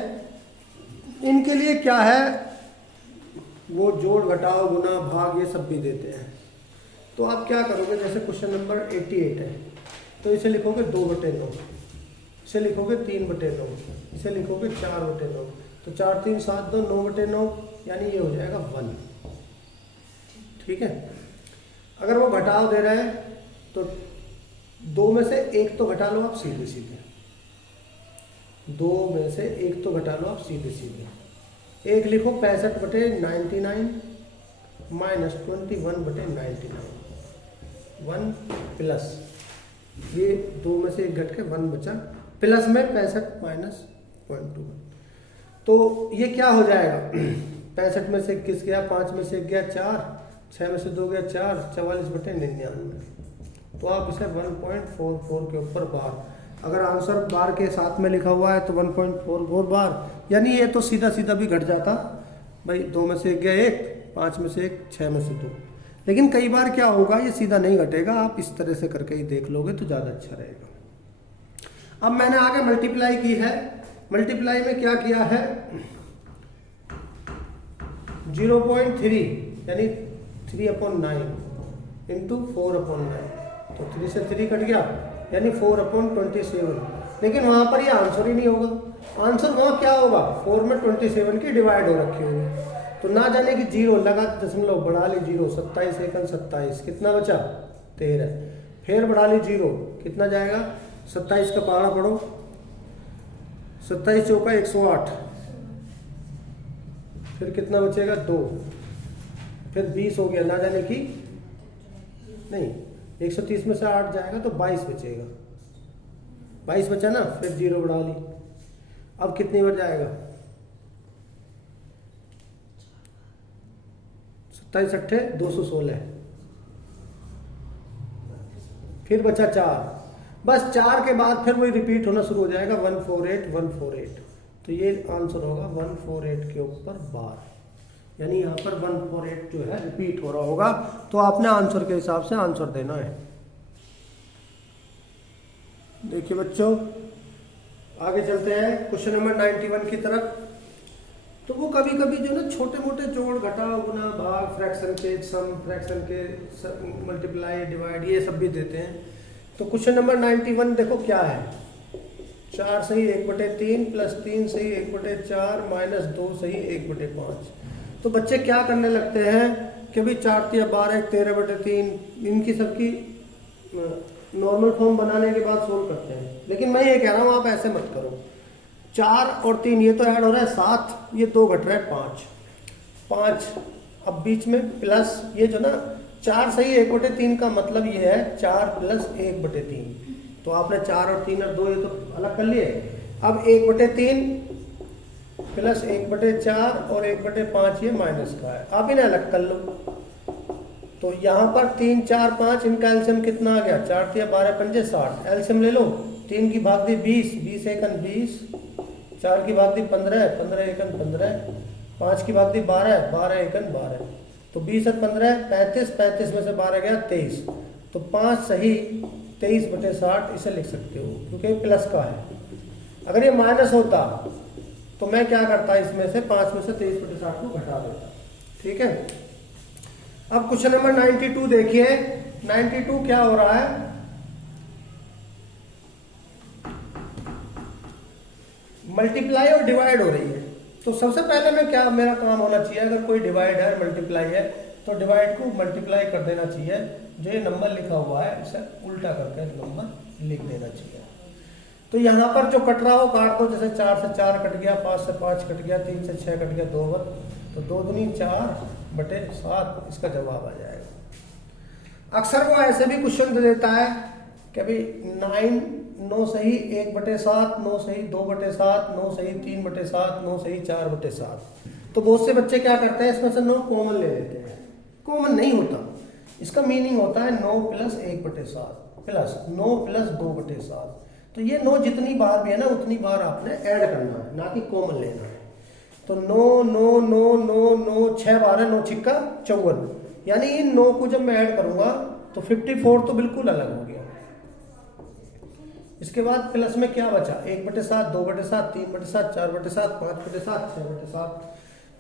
इनके लिए क्या है, वो जोड़ घटाव गुना भाग ये सब भी देते हैं। तो आप क्या करोगे, जैसे क्वेश्चन नंबर 88 है तो इसे लिखोगे 2/9, इसे लिखोगे 3/9, इसे लिखोगे 4/9। तो 4 3 7 2 9/9, यानी ये हो जाएगा 1। ठीक है। अगर वो घटाव दे रहा है तो 2 में से 1 तो घटा लो आप सीधे सीधे, 2 में से 1 तो घटा लो आप सीधे सीधे। एक लिखो 65/99 माइनस 21/99, 1 प्लस ये 2 में से 1 घट के 1 बचा, प्लस में 65 माइनस 0.21। तो ये क्या हो जाएगा 65 में से 21 गया, 5 में से 1 गया 4, 6 में से 2 गया 4, 44/99। तो आप इसे 1.44 के ऊपर बार, अगर आंसर बार के साथ में लिखा हुआ है तो 1.44 बार, यानी ये तो सीधा सीधा भी घट जाता भाई, 2 में से 1 गया 1, 5 में से 1, 6 में से 2। लेकिन कई बार क्या होगा ये सीधा नहीं घटेगा, आप इस तरह से करके ही देख लोगे तो ज़्यादा अच्छा रहेगा। अब मैंने आगे मल्टीप्लाई की है, मल्टीप्लाई में क्या किया है 0.3 यानी 3/9 इंटू 4/9, तो 3 से 3 कट गया यानी 4/27। लेकिन वहां पर ये आंसर ही नहीं होगा, आंसर वहां क्या होगा 4 में 27 की डिवाइड हो रखी होगी। तो ना जाने की 0 लगा, दशमलव बढ़ा ली 0, 27 एकम 27, कितना बचा 13, फिर बढ़ा ली 0, कितना जाएगा 27 का पहाड़ा पढ़ो, 27 चौका 108, फिर कितना बचेगा 2, फिर 20 हो गया, ना जाने की नहीं 130 में से 8 जाएगा तो 22 बचेगा, 22 बचा ना, फिर 0 बढ़ा ली। अब कितनी बार जाएगा 27 अट्ठे 216, फिर बचा 4, बस 4 के बाद फिर वही रिपीट होना शुरू हो जाएगा 148 148। तो ये आंसर होगा 148 के ऊपर बार, यानी यहाँ पर 148 जो है रिपीट हो रहा होगा। तो आपने आंसर के हिसाब से आंसर देना है। देखिए बच्चों आगे चलते हैं क्वेश्चन नंबर 91 की तरफ। तो वो कभी कभी जो ना छोटे मोटे जोड़ घटाव गुना भाग फ्रैक्शन के सम, फ्रैक्शन के मल्टीप्लाई डिवाइड ये सब भी देते हैं। तो क्वेश्चन नंबर 91 देखो क्या है, 4 सही 1/3 प्लस 3 सही 1/4 माइनस 2 सही 1/5। तो बच्चे क्या करने लगते हैं कि भाई 4 3 12 13/3 इनकी सबकी नॉर्मल फॉर्म बनाने के बाद सोल्व करते हैं। लेकिन मैं ये कह रहा हूँ आप ऐसे मत करो, 4 और 3 ये तो ऐड हो रहा है 7, ये 2 घट रहा है 5, अब बीच में प्लस ये जो ना 4 सही 1/3 का मतलब ये है 4 प्लस 1/3। तो आपने 4 और 3 और 2 ये तो अलग कर लिए। अब 1/3 प्लस 1/4 और 1/5 ये माइनस का है, आप इन्हें अलग कर लो। तो यहाँ पर 3 4 5 इनका एलसीएम कितना आ गया, 4 3 12 5 60, एलसीएम ले लो। 3 की भाग दी 20, 20 एकन 20, 4 की भाग दी 15, 15 एकन 15, 5 की भाग दी 12, 12 एकन 12। तो 20 और 15 35, 35 में से 12 गया 23। तो 5 सही 23/60 इसे लिख सकते हो क्योंकि प्लस का है। अगर ये माइनस होता तो मैं क्या करता, इसमें से 5 में से 23/60 को घटा देता। ठीक है। अब क्वेश्चन नंबर 92 देखिए, 92 क्या हो रहा है, मल्टीप्लाई और डिवाइड हो रही है। तो सबसे पहले मैं क्या मेरा काम होना चाहिए, अगर कोई डिवाइड है मल्टीप्लाई है तो डिवाइड को मल्टीप्लाई कर देना चाहिए। जो ये नंबर लिखा हुआ है इसे उल्टा करके नंबर लिख देना चाहिए। तो यहाँ पर जो कट रहा हो काट दो, जैसे 4 से 4 कट गया, 5 से 5 कट गया, 3 से 6 कट गया, 2 बार, तो 2 दूनी 4/7 इसका जवाब आ जाएगा। अक्सर वो ऐसे भी क्वेश्चन दे देता है कि भाई 9 सही 1/7, 9 सही 2/7, 9 सही 3/7, 9 सही 4/7। तो बहुत से बच्चे क्या करते हैं, इसमें से 9 कॉमन ले लेते हैं। कॉमन नहीं होता, इसका मीनिंग होता है 9 + 1/7 प्लस 9 + 2/7। तो ये 9 जितनी बार भी है ना, उतनी बार आपने ऐड करना है, ना कि कॉमन लेना है। तो 9 9 9 9 9 6 बार है, 9 छिक्का 54, यानी इन 9 को जब मैं ऐड करूंगा तो 54 तो बिल्कुल अलग हो गया। इसके बाद प्लस में क्या बचा, 1/7, 2/7, 3/7, 4/7, 5/7, 6/7।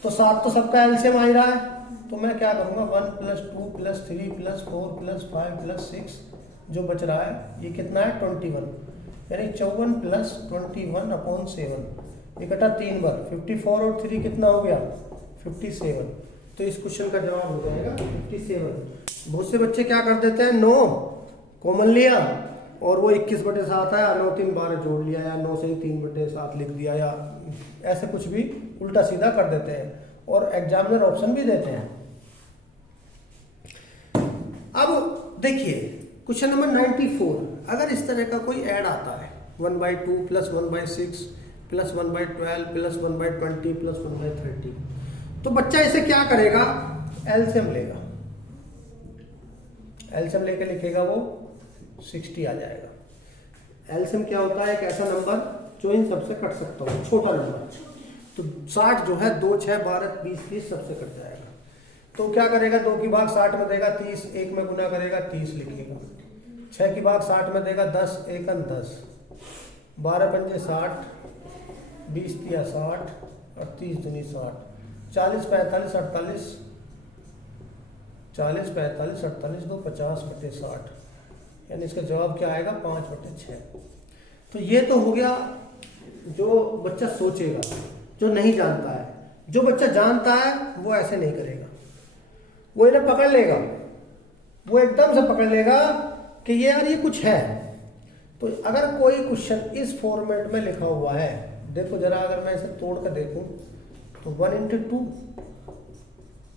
तो 7 तो सबका एलसीएम आ ही रहा है। तो मैं क्या करूंगा, 1 + 2 + 3 + 4 + 5 + 6 जो बच रहा है ये कितना है 21, यानी 54 + 21/7 इकट्ठा 3 बार 54 और 3 कितना हो गया 57। तो इस क्वेश्चन का जवाब हो जाएगा 57। बहुत से बच्चे क्या कर देते हैं, 9 कॉमन लिया और वो 21/7 है, 9 3 बार जोड़ लिया, या 9 से 3/7 लिख दिया, या ऐसे कुछ भी उल्टा सीधा कर देते हैं और एग्जामिनर ऑप्शन भी देते हैं। अब देखिए क्वेश्चन नंबर 94, अगर इस तरह का कोई ऐड आता है 1/2 + 1/6 + 1/12 + 1/20 + 1/30, तो बच्चा इसे क्या करेगा, एलसीएम लेगा। एलसीएम लेके लिखेगा वो 60 आ जाएगा। एलसीएम क्या होता है, एक ऐसा नंबर जो इन सबसे कट सकता हो, छोटा नंबर। तो 60 जो है 2 6 12 20 30 सबसे कट जाएगा। तो क्या करेगा, 2 की भाग 60 में देगा 30, 1 में गुना करेगा 30 लिखेगा, 6 की भाग 60 में देगा 10, 1 10, 12 पंजे 60, 20 तिया 60 और 30 दूनी 60, 40 45 48, 40 45 48 2 50/60, यानी इसका जवाब क्या आएगा 5/6। तो ये तो हो गया जो बच्चा सोचेगा, जो नहीं जानता है। जो बच्चा जानता है वो ऐसे नहीं करेगा, वो इन्हें पकड़ लेगा, वो एकदम से पकड़ लेगा कि ये यार ये कुछ है। तो अगर कोई क्वेश्चन इस फॉर्मेट में लिखा हुआ है, देखो जरा अगर मैं इसे तोड़ कर देखूं तो 1 × 2,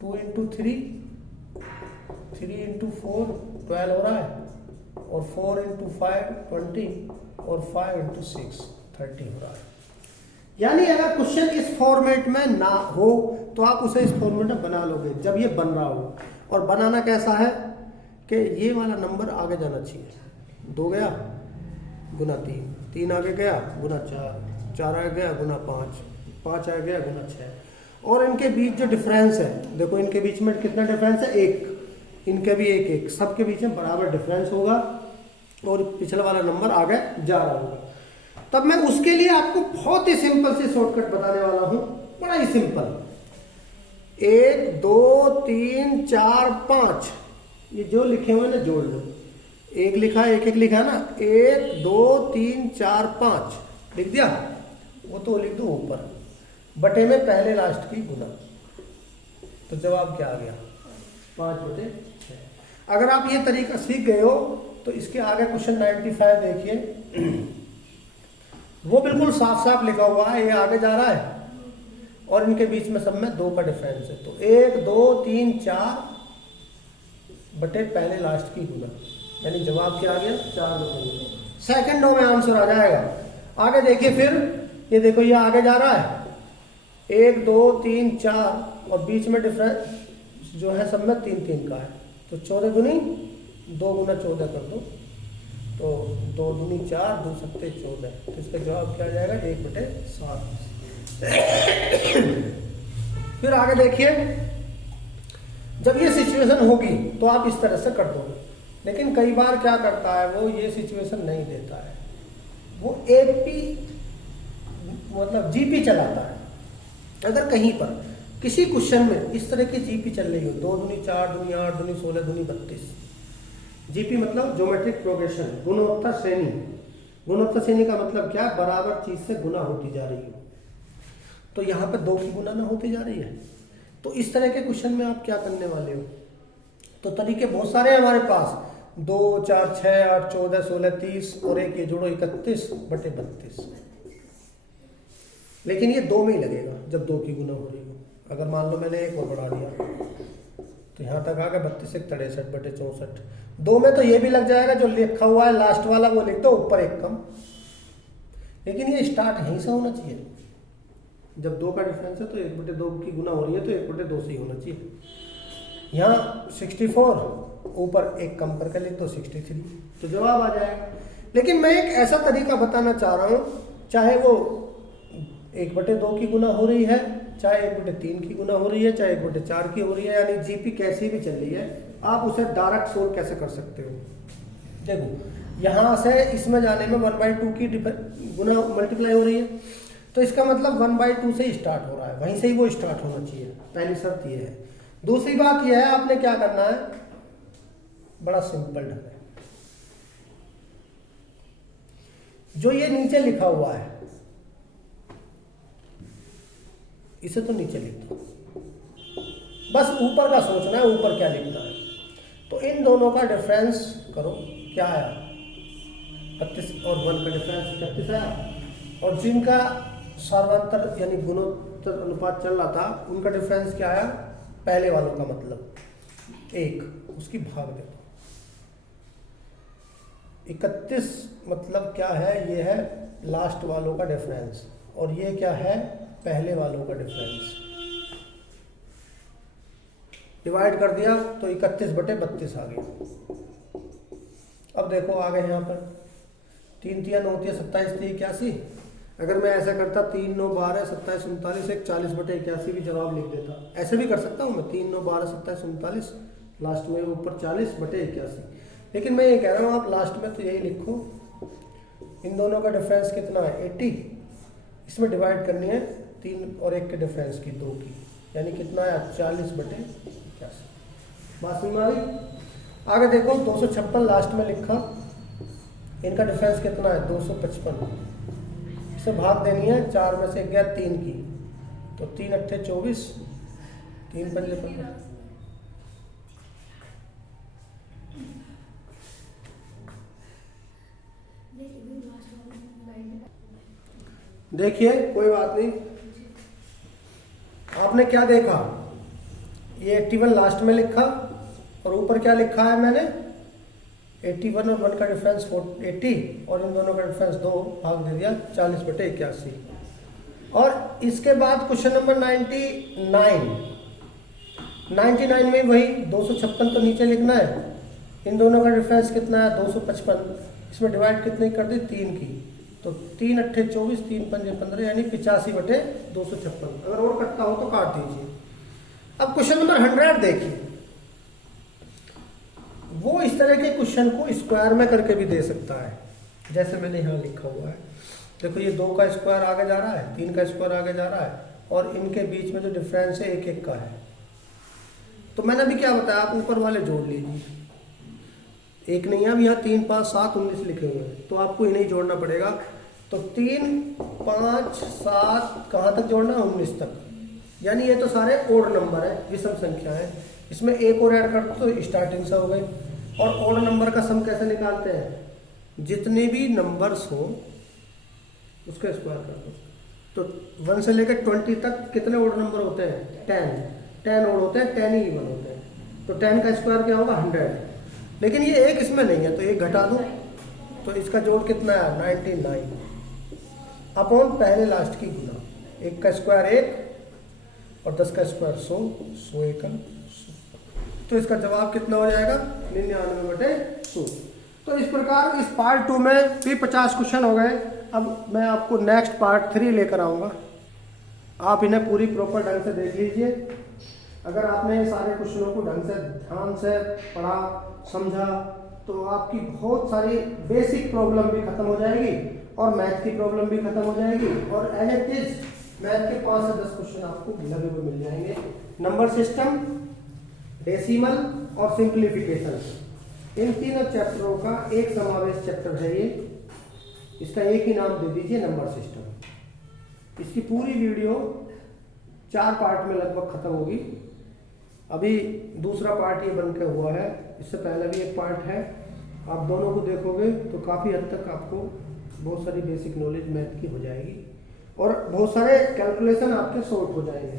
2 × 3, 3 × 4 12 हो रहा है, और 4 × 5 20 और 5 × 6 30 हो रहा है। यानी अगर क्वेश्चन इस फॉर्मेट में ना हो तो आप उसे इस फॉर्मेट में बना लोगे जब ये बन रहा हो। और बनाना कैसा है कि ये वाला नंबर आगे जाना चाहिए, 2 गया गुना 3, 3 आगे गया गुना 4, 4 आगे गया गुना 5, 5 आगे गया गुना 6, और इनके बीच जो डिफरेंस है, देखो इनके बीच में कितना डिफरेंस है, 1, इनके भी 1 1, सबके बीच में बराबर डिफरेंस होगा और पिछला वाला नंबर आगे जा रहा होगा। तब मैं उसके लिए आपको बहुत ही सिंपल से शॉर्टकट बताने वाला हूं, बड़ा ही सिंपल। 1 2 3 4 5 ये जो लिखे हुए ना जोड़ लो, 1 लिखा है 1 1 लिखा है ना, 1 2 3 4 5 लिख दिया, वो तो लिख दो ऊपर, बटे में पहले लास्ट की गुना। तो जवाब क्या आ गया 5/6। अगर आप ये तरीका सीख गए हो तो इसके आगे क्वेश्चन 95 देखिए, वो बिल्कुल साफ साफ लिखा हुआ है, ये आगे जा रहा है और इनके बीच में सब में 2 का डिफरेंस है। तो 1 2 3 4 बटे पहले लास्ट की गुना, यानी जवाब क्या आ गया 4/2। सेकंडों में आंसर आ जाएगा। आगे देखिए फिर, ये देखो ये आगे जा रहा है 1 2 3 4 और बीच में डिफरेंस जो है सब में 3 3 का है। तो 14 दूनी 2 गुना 14 कर दो, तो 2 दूनी 4 2 सत्ते 14, तो इसका जवाब क्या आ जाएगा 1/7। फिर आगे देखिए, जब ये सिचुएशन होगी तो आप इस तरह से कर दोगे, लेकिन कई बार क्या करता है वो ये सिचुएशन नहीं देता है, वो एपी मतलब जीपी चलाता है। अगर कहीं पर किसी क्वेश्चन में इस तरह की जीपी चल रही हो, 2 दूनी 4 दूनी 8 दूनी 16 दूनी 32, जीपी मतलब ज्योमेट्रिक प्रोग्रेशन, गुणोत्तर श्रेणी। गुणोत्तर श्रेणी का मतलब क्या, बराबर चीज से गुना होती जा रही हो। तो यहाँ पे 2 की गुना ना होती जा रही है। तो इस तरह के क्वेश्चन में आप क्या करने वाले हो, तो तरीके बहुत सारे हैं हमारे पास, 2 4 6 8 14 16 30 और एक ये जोड़ो 31/32। लेकिन ये 2 में ही लगेगा जब 2 की गुना हो रही हो। अगर मान लो मैंने 1 और बढ़ा दिया तो यहाँ तक आ गया 32 एक 63/64। 2 में तो ये भी लग जाएगा, जो लिखा हुआ है लास्ट वाला वो लिख दो, ऊपर एक कम। लेकिन ये स्टार्ट यहीं से होना चाहिए। जब 2 का डिफरेंस है तो 1/2 की गुना हो रही है तो 1/2 से ही होना चाहिए। यहाँ 64, ऊपर एक कम करके लिख दो 63, तो जवाब आ जाएगा। लेकिन मैं एक ऐसा तरीका बताना चाह रहा हूँ, चाहे वो 1/2 की गुना हो रही है, चाहे 1/3 की गुना हो रही है, चाहे 1/4 की हो रही है, यानी जीपी कैसी भी चल रही है, आप उसे डायरेक्ट सोल्व कैसे कर सकते हो। देखो यहाँ से इसमें जाने में 1/2 की गुना मल्टीप्लाई हो रही है, तो इसका मतलब 1/2 से ही स्टार्ट हो रहा है, वहीं से ही वो स्टार्ट होना चाहिए। पहली शर्त ये है। दूसरी बात यह है, आपने क्या करना है, बड़ा सिंपल ढंग है। जो ये नीचे लिखा हुआ है इसे तो नीचे लिख दो, बस ऊपर का सोचना है, ऊपर क्या लिखना है। तो इन दोनों का डिफरेंस करो, क्या आया 32 और 1 का डिफरेंस 33 आया। और जिनका सर्वांतर यानी गुणोत्तर अनुपात चल रहा था उनका डिफरेंस क्या आया, पहले वालों का मतलब 1, उसकी भाग दे दो। 31 मतलब क्या है, ये है लास्ट वालों का डिफरेंस, और ये क्या है, पहले वालों का डिफरेंस। डिवाइड कर दिया तो 31/32 आ गया। अब देखो आ गए यहाँ पर 3 3 9 3 27 3 81। अगर मैं ऐसा करता 3 9 12 27 39 एक 40/81 भी जवाब लिख देता। ऐसे भी कर सकता हूँ मैं, 3 9 12 27 39 लास्ट में ऊपर 40/81। लेकिन मैं ये कह रहा हूँ आप लास्ट में तो यही लिखो, इन दोनों का डिफरेंस कितना है 80, इसमें डिवाइड करनी है 3 और 1 के डिफरेंस की 2 की, यानी कितना है 40/81। बात समझ में आ गई। आगे देखो 256 लास्ट में लिखा, इनका डिफरेंस कितना है 255, इसे भाग देनी है 4 में से 11 3 की, तो 3 अट्ठे 24, 3 पंजे 15। देखिए कोई बात नहीं, आपने क्या देखा, ये 81 लास्ट में लिखा और ऊपर क्या लिखा है मैंने 81 और 1 का डिफरेंस 80 और इन दोनों का डिफरेंस 2, भाग दे दिया 40/81। और इसके बाद क्वेश्चन नंबर 99 में वही 256 तो नीचे लिखना है, इन दोनों का डिफरेंस कितना है 255, इसमें डिवाइड कितनी कर दी 3 की, तो 3 अट्ठे 24 3 पंजे 15 यानी 85/256। अगर और कटता हो तो काट दीजिए। अब क्वेश्चन नंबर 100 देखिए, वो इस तरह के क्वेश्चन को स्क्वायर में करके भी दे सकता है, जैसे मैंने यहाँ लिखा हुआ है। देखो ये 2 का स्क्वायर आगे जा रहा है, 3 का स्क्वायर आगे जा रहा है, और इनके बीच में जो डिफरेंस है 1 1 का है। तो मैंने अभी क्या बताया, आप ऊपर वाले जोड़ लीजिए, एक नहीं है, अब यहाँ 3 5 7 19 लिखे हुए हैं, तो आपको इन्हें जोड़ना पड़ेगा। तो 3 5 7 कहाँ तक जोड़ना, 19 तक, यानी ये तो सारे ओड नंबर है, विषम संख्या है। इसमें एक और ऐड कर दो तो स्टार्टिंग से हो गई। और ओड नंबर का सम कैसे निकालते हैं, जितने भी नंबर्स हो उसका स्क्वायर कर दो। तो 1 से लेकर 20 तक कितने ओड नंबर होते हैं, 10 ओड होते हैं, 10 ही इवन होते हैं। तो 10 का स्क्वायर क्या होगा 100। लेकिन ये एक इसमें नहीं है तो एक घटा दो, तो इसका जोड़ कितना है 99 अपॉन पहले लास्ट की गुना। 1 का स्क्वायर 1 और 10 का स्क्वायर 100, 100 1 100। तो इसका जवाब कितना हो जाएगा 99/100। तो इस प्रकार इस पार्ट 2 में भी 50 क्वेश्चन हो गए। अब मैं आपको नेक्स्ट पार्ट 3 लेकर आऊँगा, आप इन्हें पूरी प्रॉपर ढंग से देख लीजिए। अगर आपने ये सारे क्वेश्चनों को ढंग से ध्यान से पढ़ा समझा तो आपकी बहुत सारी बेसिक प्रॉब्लम भी खत्म हो जाएगी और मैथ की प्रॉब्लम भी खत्म हो जाएगी, और एज इट इज मैथ के 5 से 10 क्वेश्चन आपको लगे हुए मिल जाएंगे। नंबर सिस्टम, डेसिमल और सिंप्लीफिकेशन, इन तीनों चैप्टरों का एक समावेश चैप्टर है ये। इसका एक ही नाम दे दीजिए नंबर सिस्टम। इसकी पूरी वीडियो 4 पार्ट में लगभग खत्म होगी। अभी दूसरा पार्ट ये बनकर हुआ है, इससे पहले भी एक पार्ट है। आप दोनों को देखोगे तो काफ़ी हद तक आपको बहुत सारी बेसिक नॉलेज मैथ की हो जाएगी और बहुत सारे कैलकुलेशन आपके सॉल्व हो जाएंगे।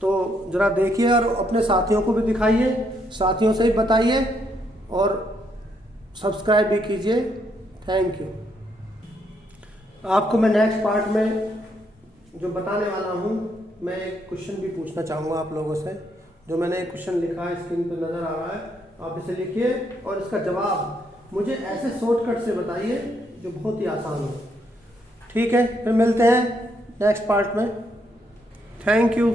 तो ज़रा देखिए और अपने साथियों को भी दिखाइए, साथियों से ही बताइए और सब्सक्राइब भी कीजिए। Thank you. आपको मैं नेक्स्ट पार्ट में जो बताने वाला हूँ, मैं एक क्वेश्चन भी पूछना चाहूँगा आप लोगों से। जो मैंने एक क्वेश्चन लिखा है, स्क्रीन पर नज़र आ रहा है, आप इसे लिखिए और इसका जवाब मुझे ऐसे शॉर्टकट से बताइए जो बहुत ही आसान हो। ठीक है, फिर मिलते हैं नेक्स्ट पार्ट में। Thank you.